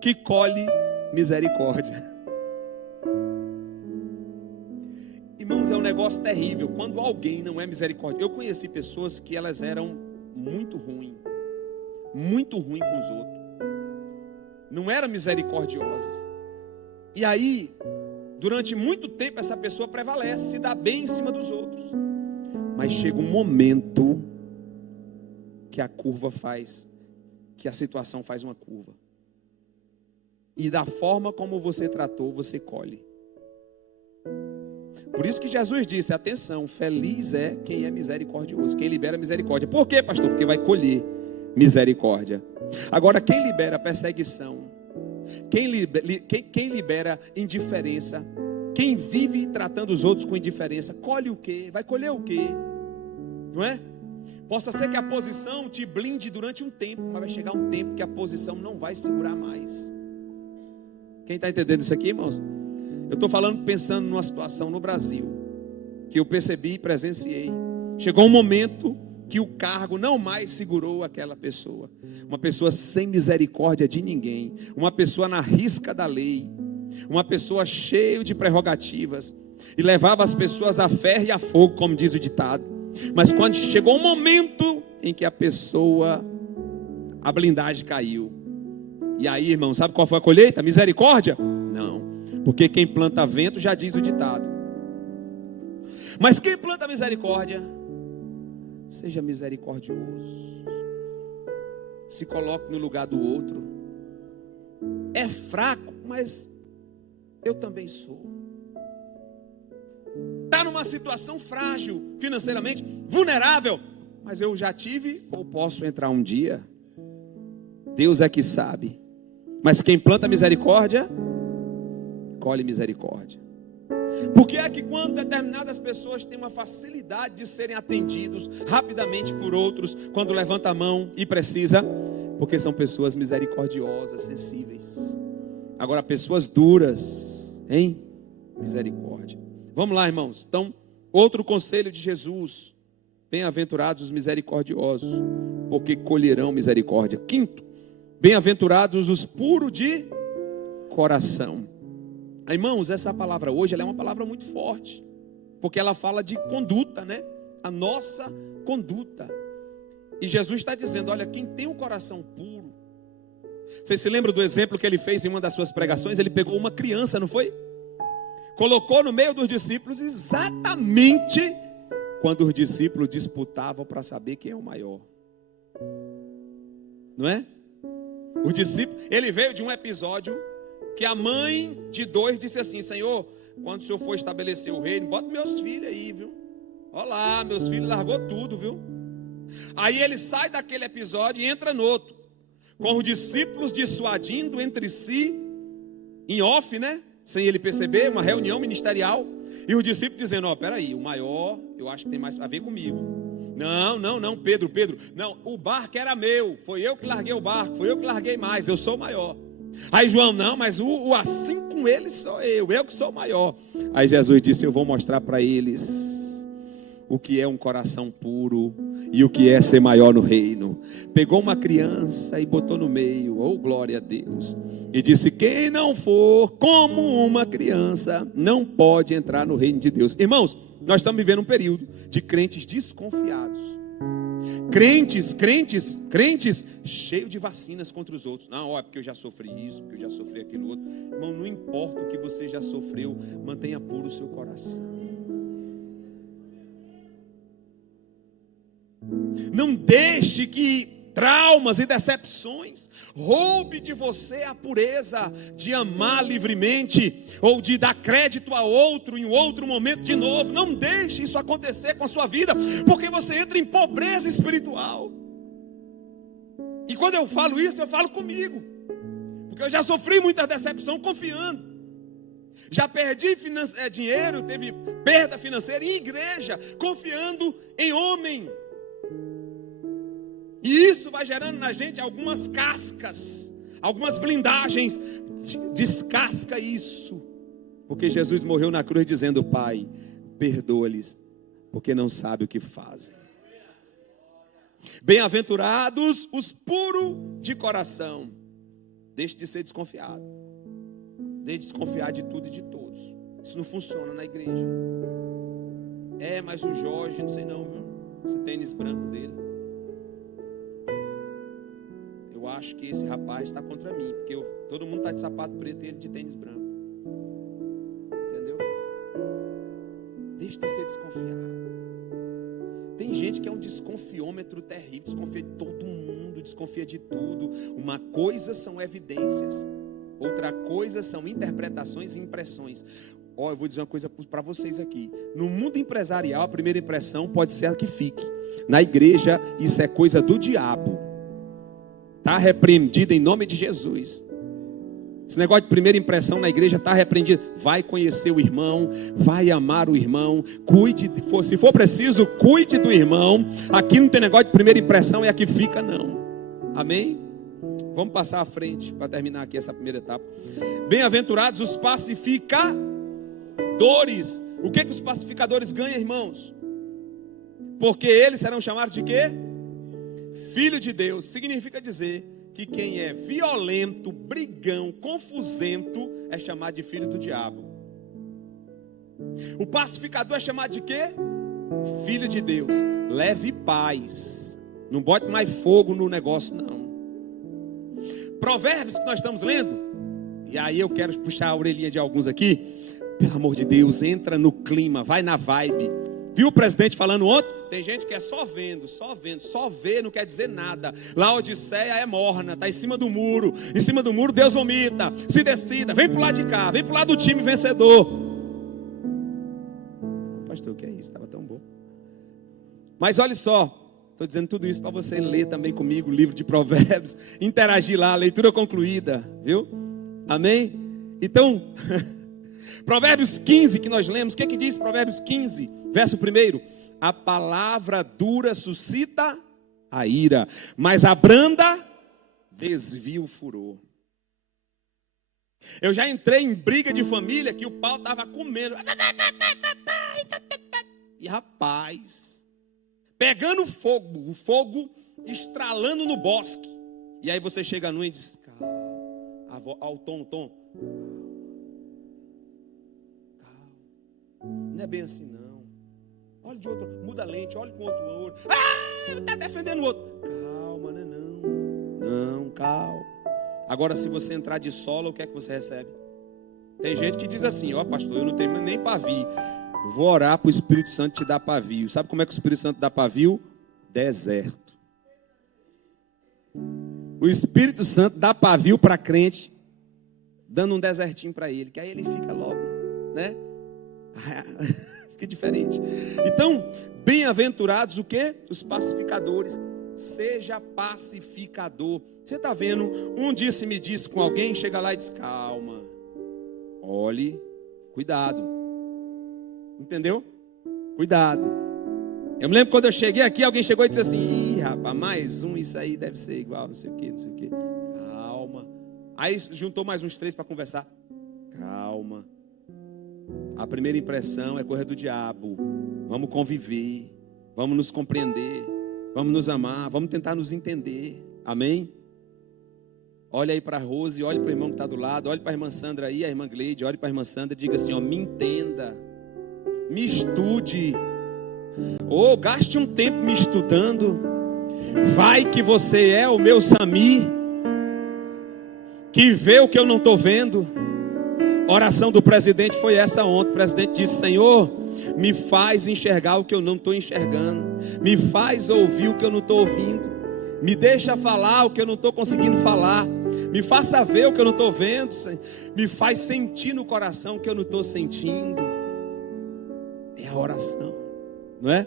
que colhe misericórdia. Irmãos, é um negócio terrível quando alguém não é misericordioso. Eu conheci pessoas que elas eram muito ruins com os outros, não eram misericordiosas. E aí, durante muito tempo, essa pessoa prevalece, se dá bem em cima dos outros. Mas chega um momento que a curva faz, que a situação faz uma curva. E da forma como você tratou, você colhe. Por isso que Jesus disse, atenção, feliz é quem é misericordioso, quem libera misericórdia. Por quê, pastor? Porque vai colher misericórdia. Agora, quem libera perseguição, quem libera indiferença, quem vive tratando os outros com indiferença, colhe o quê? Vai colher o quê? Não é? Possa ser que a posição te blinde durante um tempo, mas vai chegar um tempo que a posição não vai segurar mais. Quem está entendendo isso aqui, irmãos? Eu estou falando, pensando numa situação no Brasil, que eu percebi e presenciei. Chegou um momento que o cargo não mais segurou aquela pessoa. Uma pessoa sem misericórdia de ninguém. Uma pessoa na risca da lei. Uma pessoa cheia de prerrogativas. E levava as pessoas a ferro e a fogo, como diz o ditado. Mas quando chegou um momento em que a blindagem caiu. E aí, irmão, sabe qual foi a colheita? Misericórdia? Não. Porque quem planta vento, já diz o ditado. Mas quem planta misericórdia, seja misericordioso. Se coloque no lugar do outro. É fraco, mas eu também sou. Está numa situação frágil, financeiramente, vulnerável, mas eu já tive ou posso entrar um dia. Deus é que sabe. Mas quem planta misericórdia, colhe misericórdia. Porque é que quando determinadas pessoas têm uma facilidade de serem atendidos rapidamente por outros, quando levanta a mão e precisa, porque são pessoas misericordiosas, sensíveis. Agora, pessoas duras, hein? Misericórdia. Vamos lá, irmãos. Então, outro conselho de Jesus: bem-aventurados os misericordiosos, porque colherão misericórdia. Quinto, bem-aventurados os puros de coração. Irmãos, essa palavra hoje ela é uma palavra muito forte, porque ela fala de conduta, né? A nossa conduta. E Jesus está dizendo: olha, quem tem um coração puro. Vocês se lembram do exemplo que ele fez em uma das suas pregações? Ele pegou uma criança, não foi? Colocou no meio dos discípulos exatamente quando os discípulos disputavam para saber quem é o maior. Não é? Os discípulos, ele veio de um episódio que a mãe de dois disse assim: Senhor, quando o Senhor for estabelecer o reino, bota meus filhos aí, viu? Olha lá, meus filhos largou tudo, viu? Aí ele sai daquele episódio e entra no outro, com os discípulos dissuadindo entre si, em off, né? Sem ele perceber, uma reunião ministerial. E os discípulos dizendo: ó, peraí, o maior, eu acho que tem mais a ver comigo. Não, Pedro, não, o barco era meu, foi eu que larguei o barco, foi eu que larguei mais, eu sou o maior. Aí João: não, mas o assim com eles sou eu que sou o maior. Aí Jesus disse: eu vou mostrar para eles o que é um coração puro e o que é ser maior no reino. Pegou uma criança e botou no meio, oh glória a Deus, e disse: quem não for como uma criança não pode entrar no reino de Deus. Irmãos, nós estamos vivendo um período de crentes desconfiados, crentes cheios de vacinas contra os outros. Não, é porque eu já sofri isso, porque eu já sofri aquilo outro. Irmão, não importa o que você já sofreu, mantenha puro o seu coração. Não deixe que traumas e decepções roube de você a pureza de amar livremente, ou de dar crédito a outro em outro momento de novo. Não deixe isso acontecer com a sua vida, porque você entra em pobreza espiritual. E quando eu falo isso, eu falo comigo, porque eu já sofri muita decepção confiando. Já perdi dinheiro, teve perda financeira em igreja, confiando em homem. E isso vai gerando na gente algumas cascas, algumas blindagens. Descasca isso, porque Jesus morreu na cruz dizendo: Pai, perdoa-lhes, porque não sabem o que fazem. Bem-aventurados os puros de coração. Deixe de ser desconfiado. Deixe de desconfiar de tudo e de todos. Isso não funciona na igreja. Mas o Jorge, não sei não, viu? Esse tênis branco dele, eu acho que esse rapaz está contra mim, porque todo mundo está de sapato preto e ele de tênis branco. Entendeu? Deixe de ser desconfiado. Tem gente que é um desconfiômetro terrível, desconfia de todo mundo, desconfia de tudo. Uma coisa são evidências, outra coisa são interpretações e impressões. Eu vou dizer uma coisa para vocês aqui. No mundo empresarial, a primeira impressão pode ser a que fique. Na igreja, isso é coisa do diabo. Está repreendido em nome de Jesus. Esse negócio de primeira impressão na igreja está repreendido. Vai conhecer o irmão, vai amar o irmão, se for preciso, cuide do irmão. Aqui não tem negócio de primeira impressão, é a que fica não. Amém? Vamos passar à frente para terminar aqui essa primeira etapa. Bem-aventurados os pacificadores. O que os pacificadores ganham, irmãos? Porque eles serão chamados de quê? Filho de Deus. Significa dizer que quem é violento, brigão, confusento é chamado de filho do diabo. O pacificador é chamado de quê? Filho de Deus. Leve paz. Não bote mais fogo no negócio não. Provérbios que nós estamos lendo, e aí eu quero puxar a orelhinha de alguns aqui. Pelo amor de Deus, entra no clima, vai na vibe. Viu o presidente falando ontem? Tem gente que é só vendo, só ver não quer dizer nada. Laodiceia é morna, está em cima do muro. Em cima do muro Deus vomita. Se decida, vem pro lado de cá, vem pro lado do time vencedor. Pastor, o que é isso? Estava tão bom. Mas olha só, estou dizendo tudo isso para você ler também comigo o livro de Provérbios, interagir lá, leitura concluída, viu? Amém? Então, Provérbios 15 que nós lemos, o que diz Provérbios 15, verso 1? A palavra dura suscita a ira, mas a branda desvia o furor. Eu já entrei em briga de família que o pau estava comendo. E rapaz, pegando fogo, o fogo estralando no bosque. E aí você chega num e diz: calma, ao tom, calma. Não é bem assim não. Olha de outro, muda a lente, olha com outro olho. Ele está defendendo o outro. Calma, não é não. Não, calma. Agora, se você entrar de sola, o que é que você recebe? Tem gente que diz assim: ó, pastor, eu não tenho nem pavio. Eu vou orar para o Espírito Santo te dar pavio. Sabe como é que o Espírito Santo dá pavio? Deserto. O Espírito Santo dá pavio para crente, dando um desertinho para ele, que aí ele fica logo, né? Fica diferente. Então, bem-aventurados o quê? Os pacificadores. Seja pacificador. Você está vendo? Um me disse com alguém, chega lá e diz: calma, olhe, cuidado. Entendeu? Cuidado. Eu me lembro quando eu cheguei aqui, alguém chegou e disse assim: ih, rapaz, mais um, isso aí deve ser igual, não sei o que, não sei o que. Calma. Aí juntou mais uns 3 para conversar. Calma. A primeira impressão é coisa do diabo. Vamos conviver, vamos nos compreender, vamos nos amar, vamos tentar nos entender. Amém? Olha aí para a Rose, olhe para o irmão que está do lado, olhe para a irmã Sandra aí, a irmã Gleide, olhe para a irmã Sandra e diga assim: ó, me entenda, me estude, ou gaste um tempo me estudando. Vai que você é o meu Sami, que vê o que eu não estou vendo. A oração do presidente foi essa ontem. O presidente disse: Senhor, me faz enxergar o que eu não estou enxergando, me faz ouvir o que eu não estou ouvindo, me deixa falar o que eu não estou conseguindo falar, me faça ver o que eu não estou vendo, me faz sentir no coração o que eu não estou sentindo. É a oração, não é?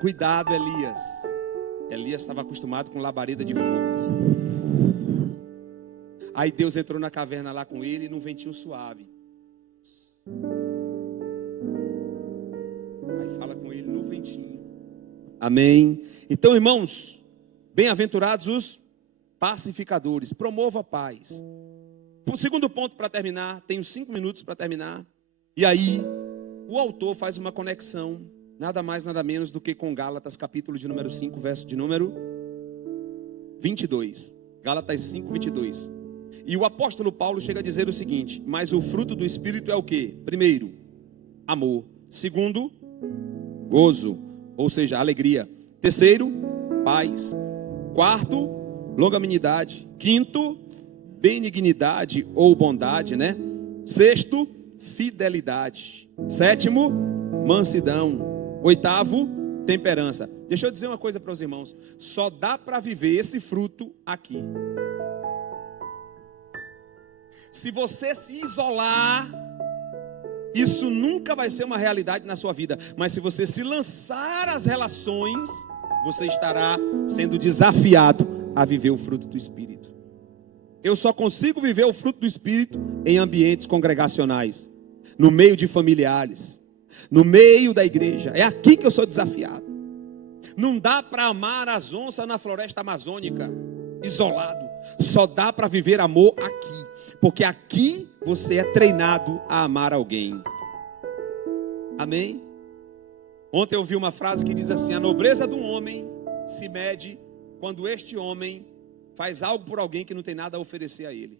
Cuidado, Elias. Elias estava acostumado com labareda de fogo. Aí Deus entrou na caverna lá com ele, num ventinho suave. Aí fala com ele no ventinho. Amém. Então, irmãos, bem-aventurados os pacificadores. Promova a paz. O segundo ponto para terminar, tenho 5 minutos para terminar. E aí, o autor faz uma conexão, nada mais, nada menos do que com Gálatas, capítulo de número 5, verso de número 22. Gálatas 5, 22. E o apóstolo Paulo chega a dizer o seguinte: mas o fruto do Espírito é o quê? Primeiro, amor. Segundo, gozo, ou seja, alegria. Terceiro, paz. Quarto, longanimidade. Quinto, benignidade ou bondade, né? Sexto, fidelidade. Sétimo, mansidão. Oitavo, temperança. Deixa eu dizer uma coisa para os irmãos: só dá para viver esse fruto aqui. Se você se isolar, isso nunca vai ser uma realidade na sua vida. Mas se você se lançar às relações, você estará sendo desafiado a viver o fruto do Espírito. Eu só consigo viver o fruto do Espírito em ambientes congregacionais, no meio de familiares, no meio da igreja. É aqui que eu sou desafiado. Não dá para amar as onças na floresta amazônica, isolado. Só dá para viver amor aqui, porque aqui você é treinado a amar alguém. Amém? Ontem eu ouvi uma frase que diz assim: a nobreza de um homem se mede quando este homem faz algo por alguém que não tem nada a oferecer a ele.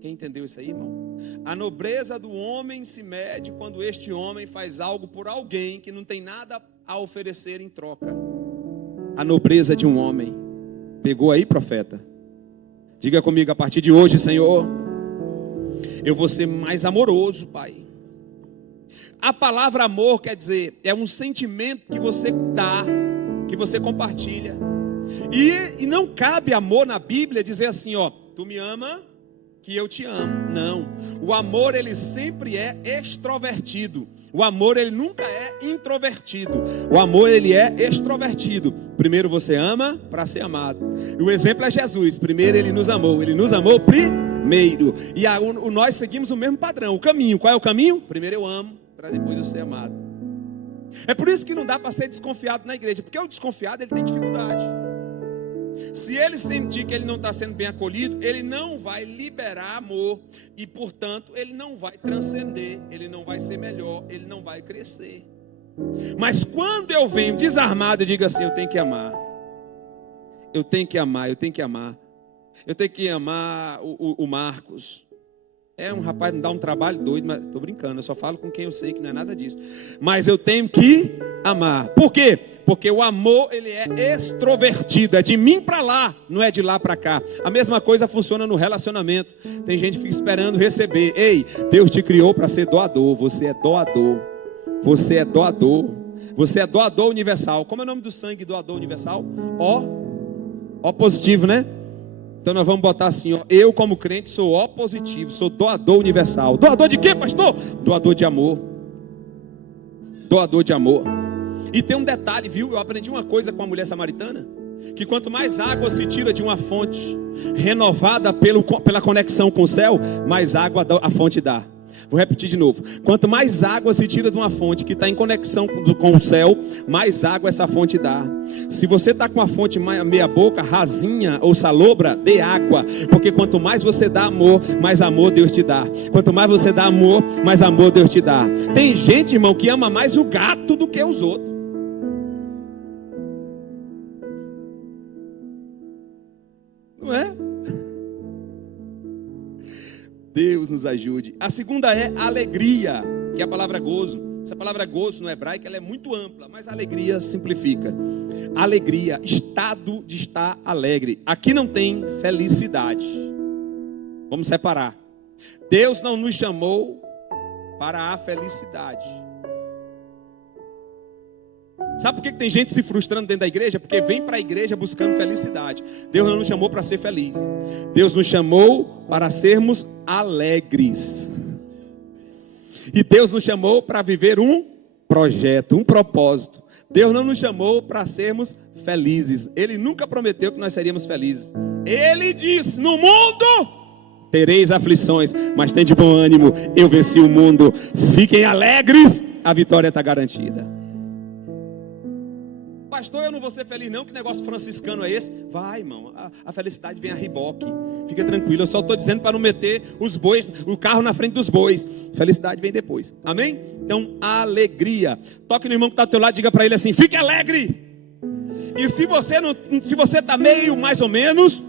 Quem entendeu isso aí, irmão? A nobreza do homem se mede quando este homem faz algo por alguém que não tem nada a oferecer em troca. A nobreza de um homem. Pegou aí, profeta? Diga comigo: a partir de hoje, Senhor, eu vou ser mais amoroso, Pai. A palavra amor quer dizer, é um sentimento que você dá, que você compartilha. E não cabe amor na Bíblia dizer assim, ó, tu me ama, que eu te amo. Não. O amor, ele sempre é extrovertido. O amor, ele nunca é introvertido. O amor, ele é extrovertido. Primeiro você ama para ser amado. E o exemplo é Jesus. Primeiro ele nos amou primeiro. E nós seguimos o mesmo padrão, o caminho. Qual é o caminho? Primeiro eu amo, para depois eu ser amado. É por isso que não dá para ser desconfiado na igreja, porque o desconfiado ele tem dificuldade. Se ele sentir que ele não está sendo bem acolhido, ele não vai liberar amor e, portanto, ele não vai transcender, ele não vai ser melhor, ele não vai crescer. Mas quando eu venho desarmado e digo assim, eu tenho que amar, eu tenho que amar, eu tenho que amar, eu tenho que amar o Marcos. É um rapaz, me dá um trabalho doido, mas estou brincando, eu só falo com quem eu sei que não é nada disso. Mas eu tenho que amar. Por quê? Porque o amor, ele é extrovertido, é de mim para lá, não é de lá para cá. A mesma coisa funciona no relacionamento. Tem gente que fica esperando receber. Ei, Deus te criou para ser doador, você é doador. Você é doador. Você é doador universal. Como é o nome do sangue doador universal? O positivo, né? Então nós vamos botar assim, ó, eu como crente sou O positivo, sou doador universal. Doador de quê, pastor? Doador de amor. Doador de amor. E tem um detalhe, viu? Eu aprendi uma coisa com a mulher samaritana, que quanto mais água se tira de uma fonte renovada pela conexão com o céu, mais água a fonte dá. Vou repetir de novo. Quanto mais água se tira de uma fonte que está em conexão com o céu, mais água essa fonte dá. Se você está com a fonte meia boca, rasinha ou salobra, dê água. Porque quanto mais você dá amor, mais amor Deus te dá. Quanto mais você dá amor, mais amor Deus te dá. Tem gente, irmão, que ama mais o gato do que os outros. Não é? Deus nos ajude. A segunda é alegria, que é a palavra gozo. Essa palavra gozo no hebraico ela é muito ampla, mas alegria simplifica. Alegria, estado de estar alegre. Aqui não tem felicidade. Vamos separar. Deus não nos chamou para a felicidade. Sabe por que tem gente se frustrando dentro da igreja? Porque vem para a igreja buscando felicidade. Deus não nos chamou para ser feliz. Deus nos chamou para sermos alegres. E Deus nos chamou para viver um projeto, um propósito. Deus não nos chamou para sermos felizes. Ele nunca prometeu que nós seríamos felizes. Ele disse, no mundo tereis aflições, mas tem de bom ânimo, eu venci o mundo. Fiquem alegres, a vitória está garantida. Pastor, eu não vou ser feliz não, que negócio franciscano é esse? Vai, irmão, a felicidade vem a reboque. Fica tranquilo, eu só estou dizendo para não meter os bois, o carro na frente dos bois. Felicidade vem depois, amém? Então, alegria. Toque no irmão que está ao teu lado, diga para ele assim, fique alegre. E se você está meio mais ou menos,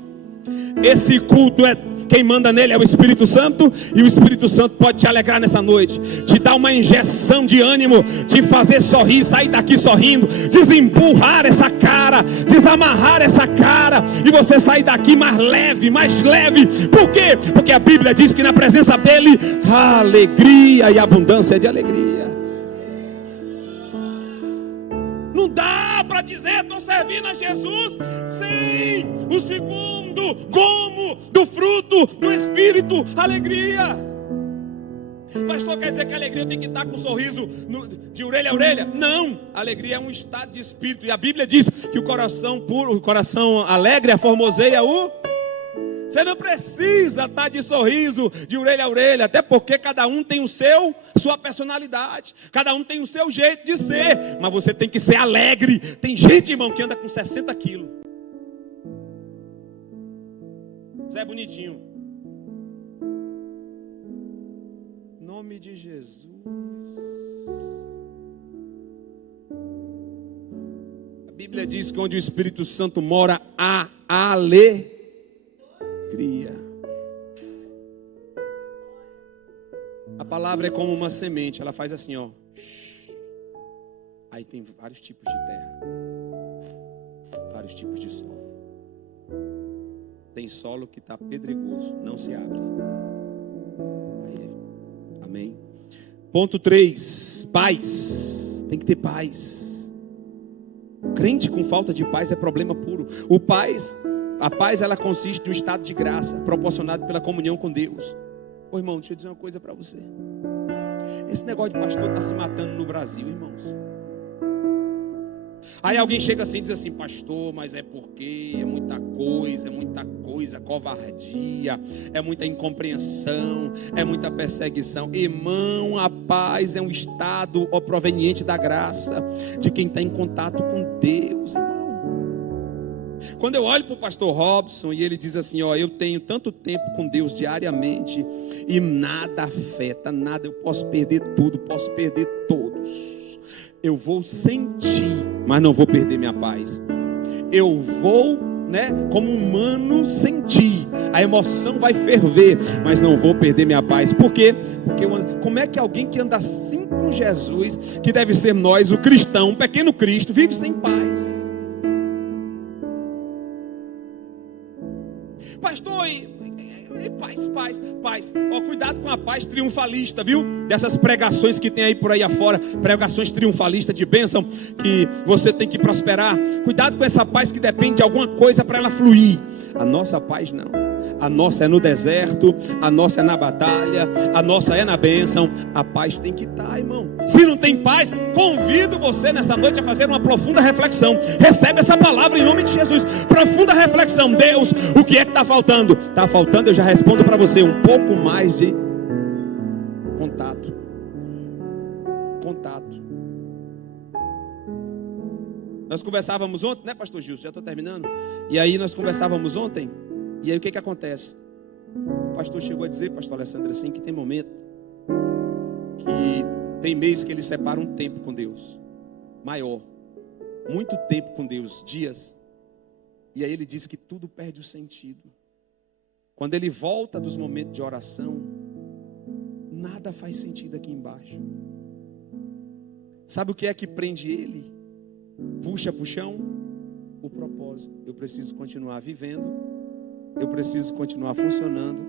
esse culto quem manda nele é o Espírito Santo, e o Espírito Santo pode te alegrar nessa noite, te dar uma injeção de ânimo, te fazer sorrir, sair daqui sorrindo, desemburrar essa cara, desamarrar essa cara, e você sair daqui mais leve, por quê? Porque a Bíblia diz que na presença dele, há alegria e abundância de alegria. Não dá para dizer, estou servindo a Jesus, sem o segundo gomo do fruto do Espírito, alegria. Pastor, quer dizer que a alegria tem que estar com um sorriso de orelha a orelha? Não, alegria é um estado de espírito, e a Bíblia diz que o coração puro, o coração alegre, formoseia o... Você não precisa estar de sorriso de orelha a orelha, até porque cada um tem sua personalidade, cada um tem o seu jeito de ser, mas você tem que ser alegre. Tem gente, irmão, que anda com 60 quilos. Você é bonitinho. Em nome de Jesus. A Bíblia diz que onde o Espírito Santo mora, há alegria. A palavra é como uma semente, ela faz assim, ó. Aí tem vários tipos de terra, vários tipos de solo. Tem solo que está pedregoso, não se abre. Aí, amém. Ponto 3, paz. Tem que ter paz. Crente com falta de paz é problema puro. A paz ela consiste no estado de graça proporcionado pela comunhão com Deus. Ô irmão, deixa eu dizer uma coisa para você. Esse negócio de pastor está se matando no Brasil, irmãos. Aí alguém chega assim e diz assim, pastor, mas é porque é muita coisa, covardia, é muita incompreensão, é muita perseguição. Irmão, a paz é um estado proveniente da graça de quem está em contato com Deus, irmão. quando eu olho para o pastor Robson e ele diz assim, ó, eu tenho tanto tempo com Deus diariamente e nada afeta, nada, eu posso perder tudo, posso perder todos, eu vou sentir, mas não vou perder minha paz. Eu vou, como humano sentir, a emoção vai ferver, mas não vou perder minha paz. Por quê? Porque como é que alguém que anda assim com Jesus, que deve ser nós, o cristão, um pequeno Cristo, vive sem paz? Pastor, paz. Ó, cuidado com a paz triunfalista, viu? Dessas pregações que tem aí por aí afora, pregações triunfalistas de bênção, que você tem que prosperar. Cuidado com essa paz que depende de alguma coisa para ela fluir. A nossa paz não. A nossa é no deserto, a nossa é na batalha, a nossa é na bênção. A paz tem que estar, irmão. Se não tem paz, convido você nessa noite a fazer uma profunda reflexão. Recebe essa palavra em nome de Jesus. Profunda reflexão. Deus, o que é que está faltando? Está faltando, eu já respondo para você, um pouco mais de contato. Nós conversávamos ontem, né, pastor Gilson? Já estou terminando. E aí nós conversávamos ontem. E aí o que acontece? O pastor chegou a dizer, pastor Alessandro, assim, que tem momento, que tem mês que ele separa um tempo com Deus, maior, muito tempo com Deus, dias. E aí ele disse que tudo perde o sentido. Quando ele volta dos momentos de oração, nada faz sentido aqui embaixo. Sabe o que é que prende ele? Puxa para o chão, o propósito. Eu preciso continuar vivendo, eu preciso continuar funcionando,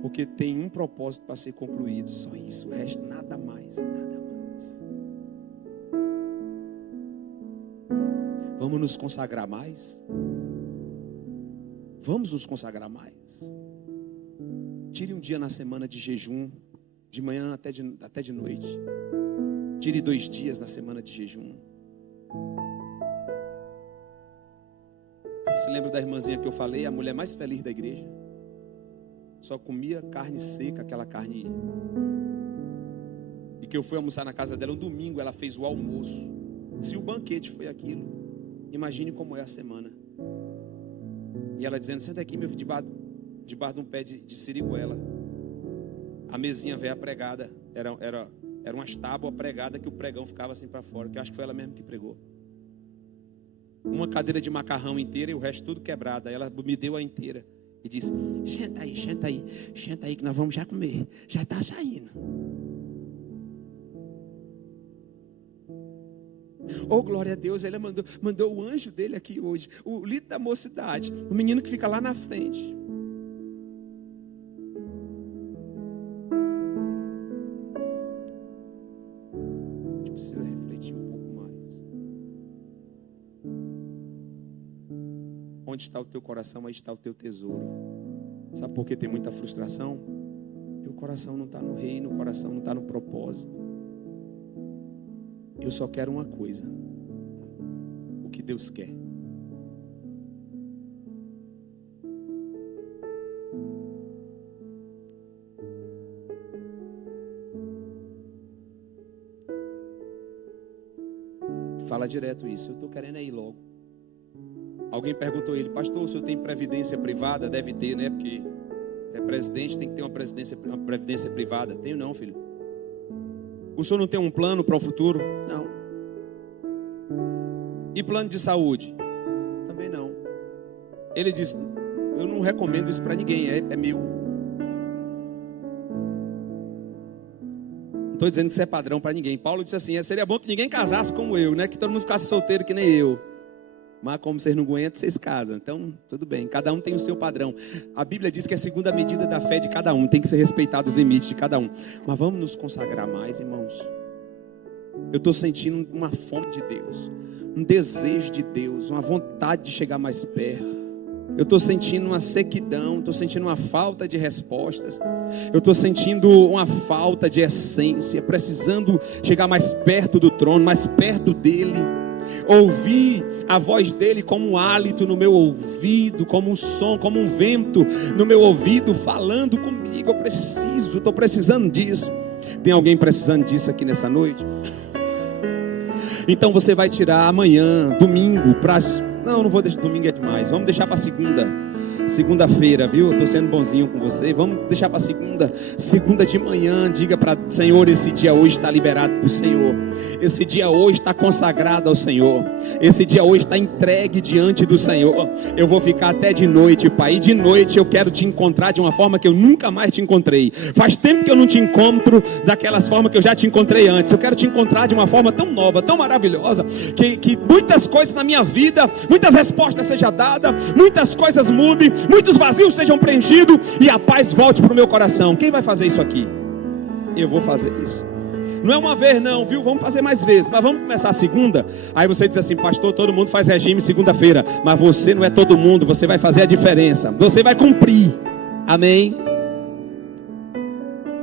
porque tem um propósito para ser concluído, só isso, o resto nada mais. Vamos nos consagrar mais? Vamos nos consagrar mais? Tire um dia na semana de jejum, de manhã até de noite. Tire 2 dias na semana de jejum. Você se lembra da irmãzinha que eu falei, a mulher mais feliz da igreja? Só comia carne seca, aquela carne. E que eu fui almoçar na casa dela um domingo, ela fez o almoço. Se o banquete foi aquilo, imagine como é a semana. E ela dizendo, senta aqui, meu filho, debaixo de um pé de siriguela. A mesinha velha pregada, era umas tábuas pregadas que o pregão ficava assim para fora, que eu acho que foi ela mesma que pregou. Uma cadeira de macarrão inteira e o resto tudo quebrado. Aí ela me deu a inteira e disse, senta aí que nós vamos já comer, já está saindo. Oh, glória a Deus, ele mandou o anjo dele aqui hoje, o líder da mocidade, o menino que fica lá na frente. A gente precisa refletir um pouco mais. Onde está o teu coração, aí está o teu tesouro. Sabe por que tem muita frustração? Porque o coração não está no reino, o coração não está no propósito. Eu só quero uma coisa: o que Deus quer. Fala direto isso, eu estou querendo ir logo. Alguém perguntou a ele, pastor, o senhor tem previdência privada? Deve ter, né? Porque é presidente, tem que ter uma previdência privada. Tenho não, filho. O senhor não tem um plano para o futuro? Não. E plano de saúde? Também não. Ele disse, eu não recomendo isso para ninguém, é meu. Não estou dizendo que isso é padrão para ninguém. Paulo disse assim, seria bom que ninguém casasse como eu, né? Que todo mundo ficasse solteiro que nem eu. Mas como vocês não aguentam, vocês casam. Então, tudo bem, cada um tem o seu padrão. A Bíblia diz que é segundo a medida da fé de cada um. Tem que ser respeitado os limites de cada um. Mas vamos nos consagrar mais, irmãos. Eu estou sentindo uma fome de Deus, um desejo de Deus, uma vontade de chegar mais perto. Eu estou sentindo uma sequidão, estou sentindo uma falta de respostas. Eu estou sentindo uma falta de essência, precisando chegar mais perto do trono, mais perto dele. Ouvir a voz dele como um hálito no meu ouvido, como um som, como um vento no meu ouvido, falando comigo. Eu estou precisando disso. Tem alguém precisando disso aqui nessa noite? Então você vai tirar amanhã, domingo, para Não vou deixar, domingo é demais. Vamos deixar para segunda-feira, viu? Eu tô sendo bonzinho com você. Vamos deixar para segunda de manhã. Diga para Senhor, esse dia hoje está liberado para o Senhor. Esse dia hoje está consagrado ao Senhor. Esse dia hoje está entregue diante do Senhor. Eu vou ficar até de noite, Pai. E de noite eu quero te encontrar de uma forma que eu nunca mais te encontrei. Faz tempo que eu não te encontro daquelas formas que eu já te encontrei antes. Eu quero te encontrar de uma forma tão nova, tão maravilhosa, que muitas coisas na minha vida, muitas respostas sejam dadas, muitas coisas mudem, muitos vazios sejam preenchidos e a paz volte para o meu coração. Quem vai fazer isso aqui? Eu vou fazer isso. Não é uma vez não, viu? Vamos fazer mais vezes, mas vamos começar a segunda. Aí você diz assim: pastor, todo mundo faz regime segunda-feira. Mas você não é todo mundo, você vai fazer a diferença. Você vai cumprir, amém?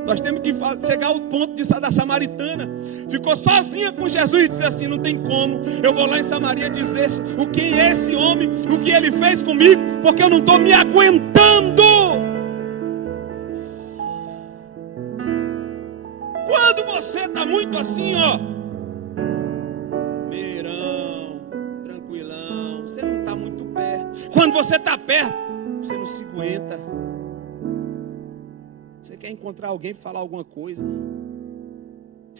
Nós temos que chegar ao ponto da samaritana. Ficou sozinha com Jesus e disse assim: não tem como, eu vou lá em Samaria dizer o que é esse homem, o que ele fez comigo, porque eu não estou me aguentando. Quando você está muito assim, ó, meirão, tranquilão, você não está muito perto. Quando você está perto, você não se aguenta. Você quer encontrar alguém para falar alguma coisa.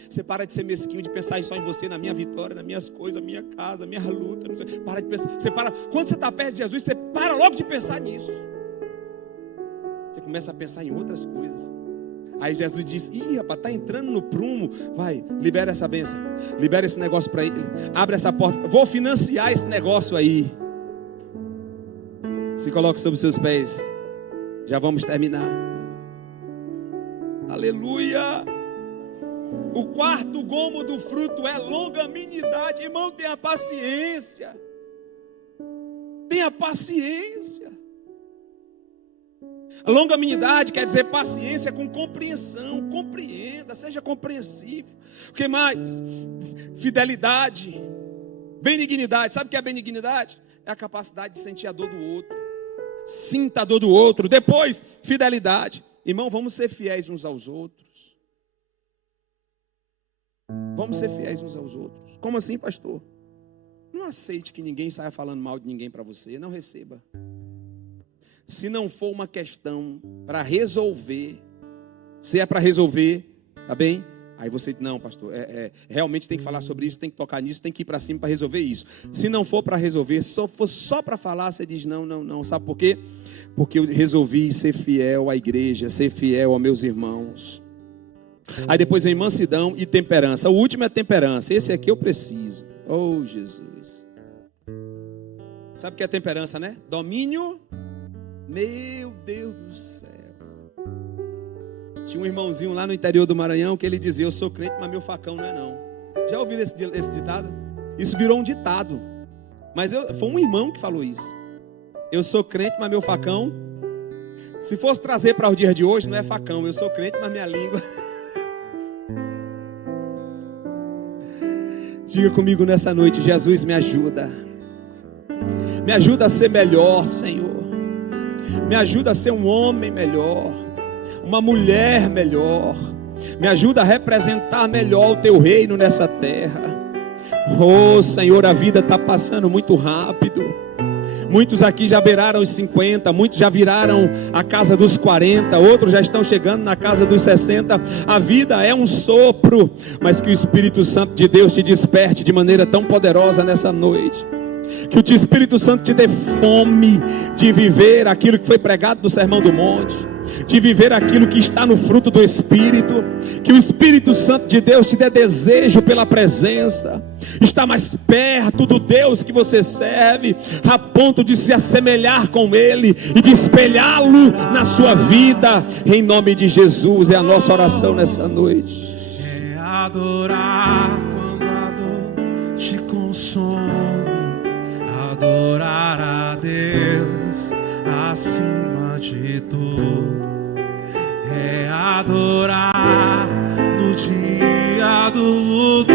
Você para de ser mesquinho, de pensar só em você, na minha vitória, nas minhas coisas, na minha casa, minha luta. Não sei. Para de pensar. Quando você está perto de Jesus, você para logo de pensar nisso. Você começa a pensar em outras coisas. Aí Jesus diz: ih, rapaz, está entrando no prumo. Vai, libera essa bênção. Libera esse negócio para ele. Abre essa porta. Vou financiar esse negócio aí. Se coloque sobre os seus pés. Já vamos terminar. Aleluia. O quarto gomo do fruto é longanimidade. Irmão, tenha paciência. Tenha paciência. A longanimidade quer dizer paciência com compreensão. Compreenda, seja compreensivo. O que mais? Fidelidade. Benignidade. Sabe o que é benignidade? É a capacidade de sentir a dor do outro. Sinta a dor do outro. Depois, fidelidade. Irmão, vamos ser fiéis uns aos outros. Vamos ser fiéis uns aos outros. Como assim, pastor? Não aceite que ninguém saia falando mal de ninguém para você. Não receba. Se não for uma questão para resolver, se é para resolver, tá bem? Aí você diz: não, pastor, realmente tem que falar sobre isso, tem que tocar nisso, tem que ir para cima para resolver isso. Se não for para resolver, só for só para falar, você diz: não. Sabe por quê? Porque eu resolvi ser fiel à igreja, ser fiel aos meus irmãos. Aí depois vem mansidão e temperança. O último é temperança. Esse aqui eu preciso. Oh, Jesus. Sabe o que é temperança, né? Domínio. Meu Deus do céu. Tinha um irmãozinho lá no interior do Maranhão que ele dizia: eu sou crente, mas meu facão não é não. Já ouviram esse ditado? Isso virou um ditado. Mas foi um irmão que falou isso. Eu sou crente, mas meu facão. Se fosse trazer para os dias de hoje, não é facão. Eu sou crente, mas minha língua. Diga comigo nessa noite: Jesus, me ajuda. Me ajuda a ser melhor, Senhor. Me ajuda a ser um homem melhor, uma mulher melhor. Me ajuda a representar melhor o teu reino nessa terra. Oh, Senhor, a vida está passando muito rápido. Muitos aqui já beiraram os 50, muitos já viraram a casa dos 40, outros já estão chegando na casa dos 60. A vida é um sopro, mas que o Espírito Santo de Deus te desperte de maneira tão poderosa nessa noite. Que o Espírito Santo te dê fome de viver aquilo que foi pregado no Sermão do Monte, de viver aquilo que está no fruto do Espírito. Que o Espírito Santo de Deus te dê desejo pela presença, estar mais perto do Deus que você serve, a ponto de se assemelhar com Ele e de espelhá-lo na sua vida, em nome de Jesus. É a nossa oração nessa noite. É adorar quando a dor te consome, adorar a Deus acima de tudo. É adorar no dia do luto,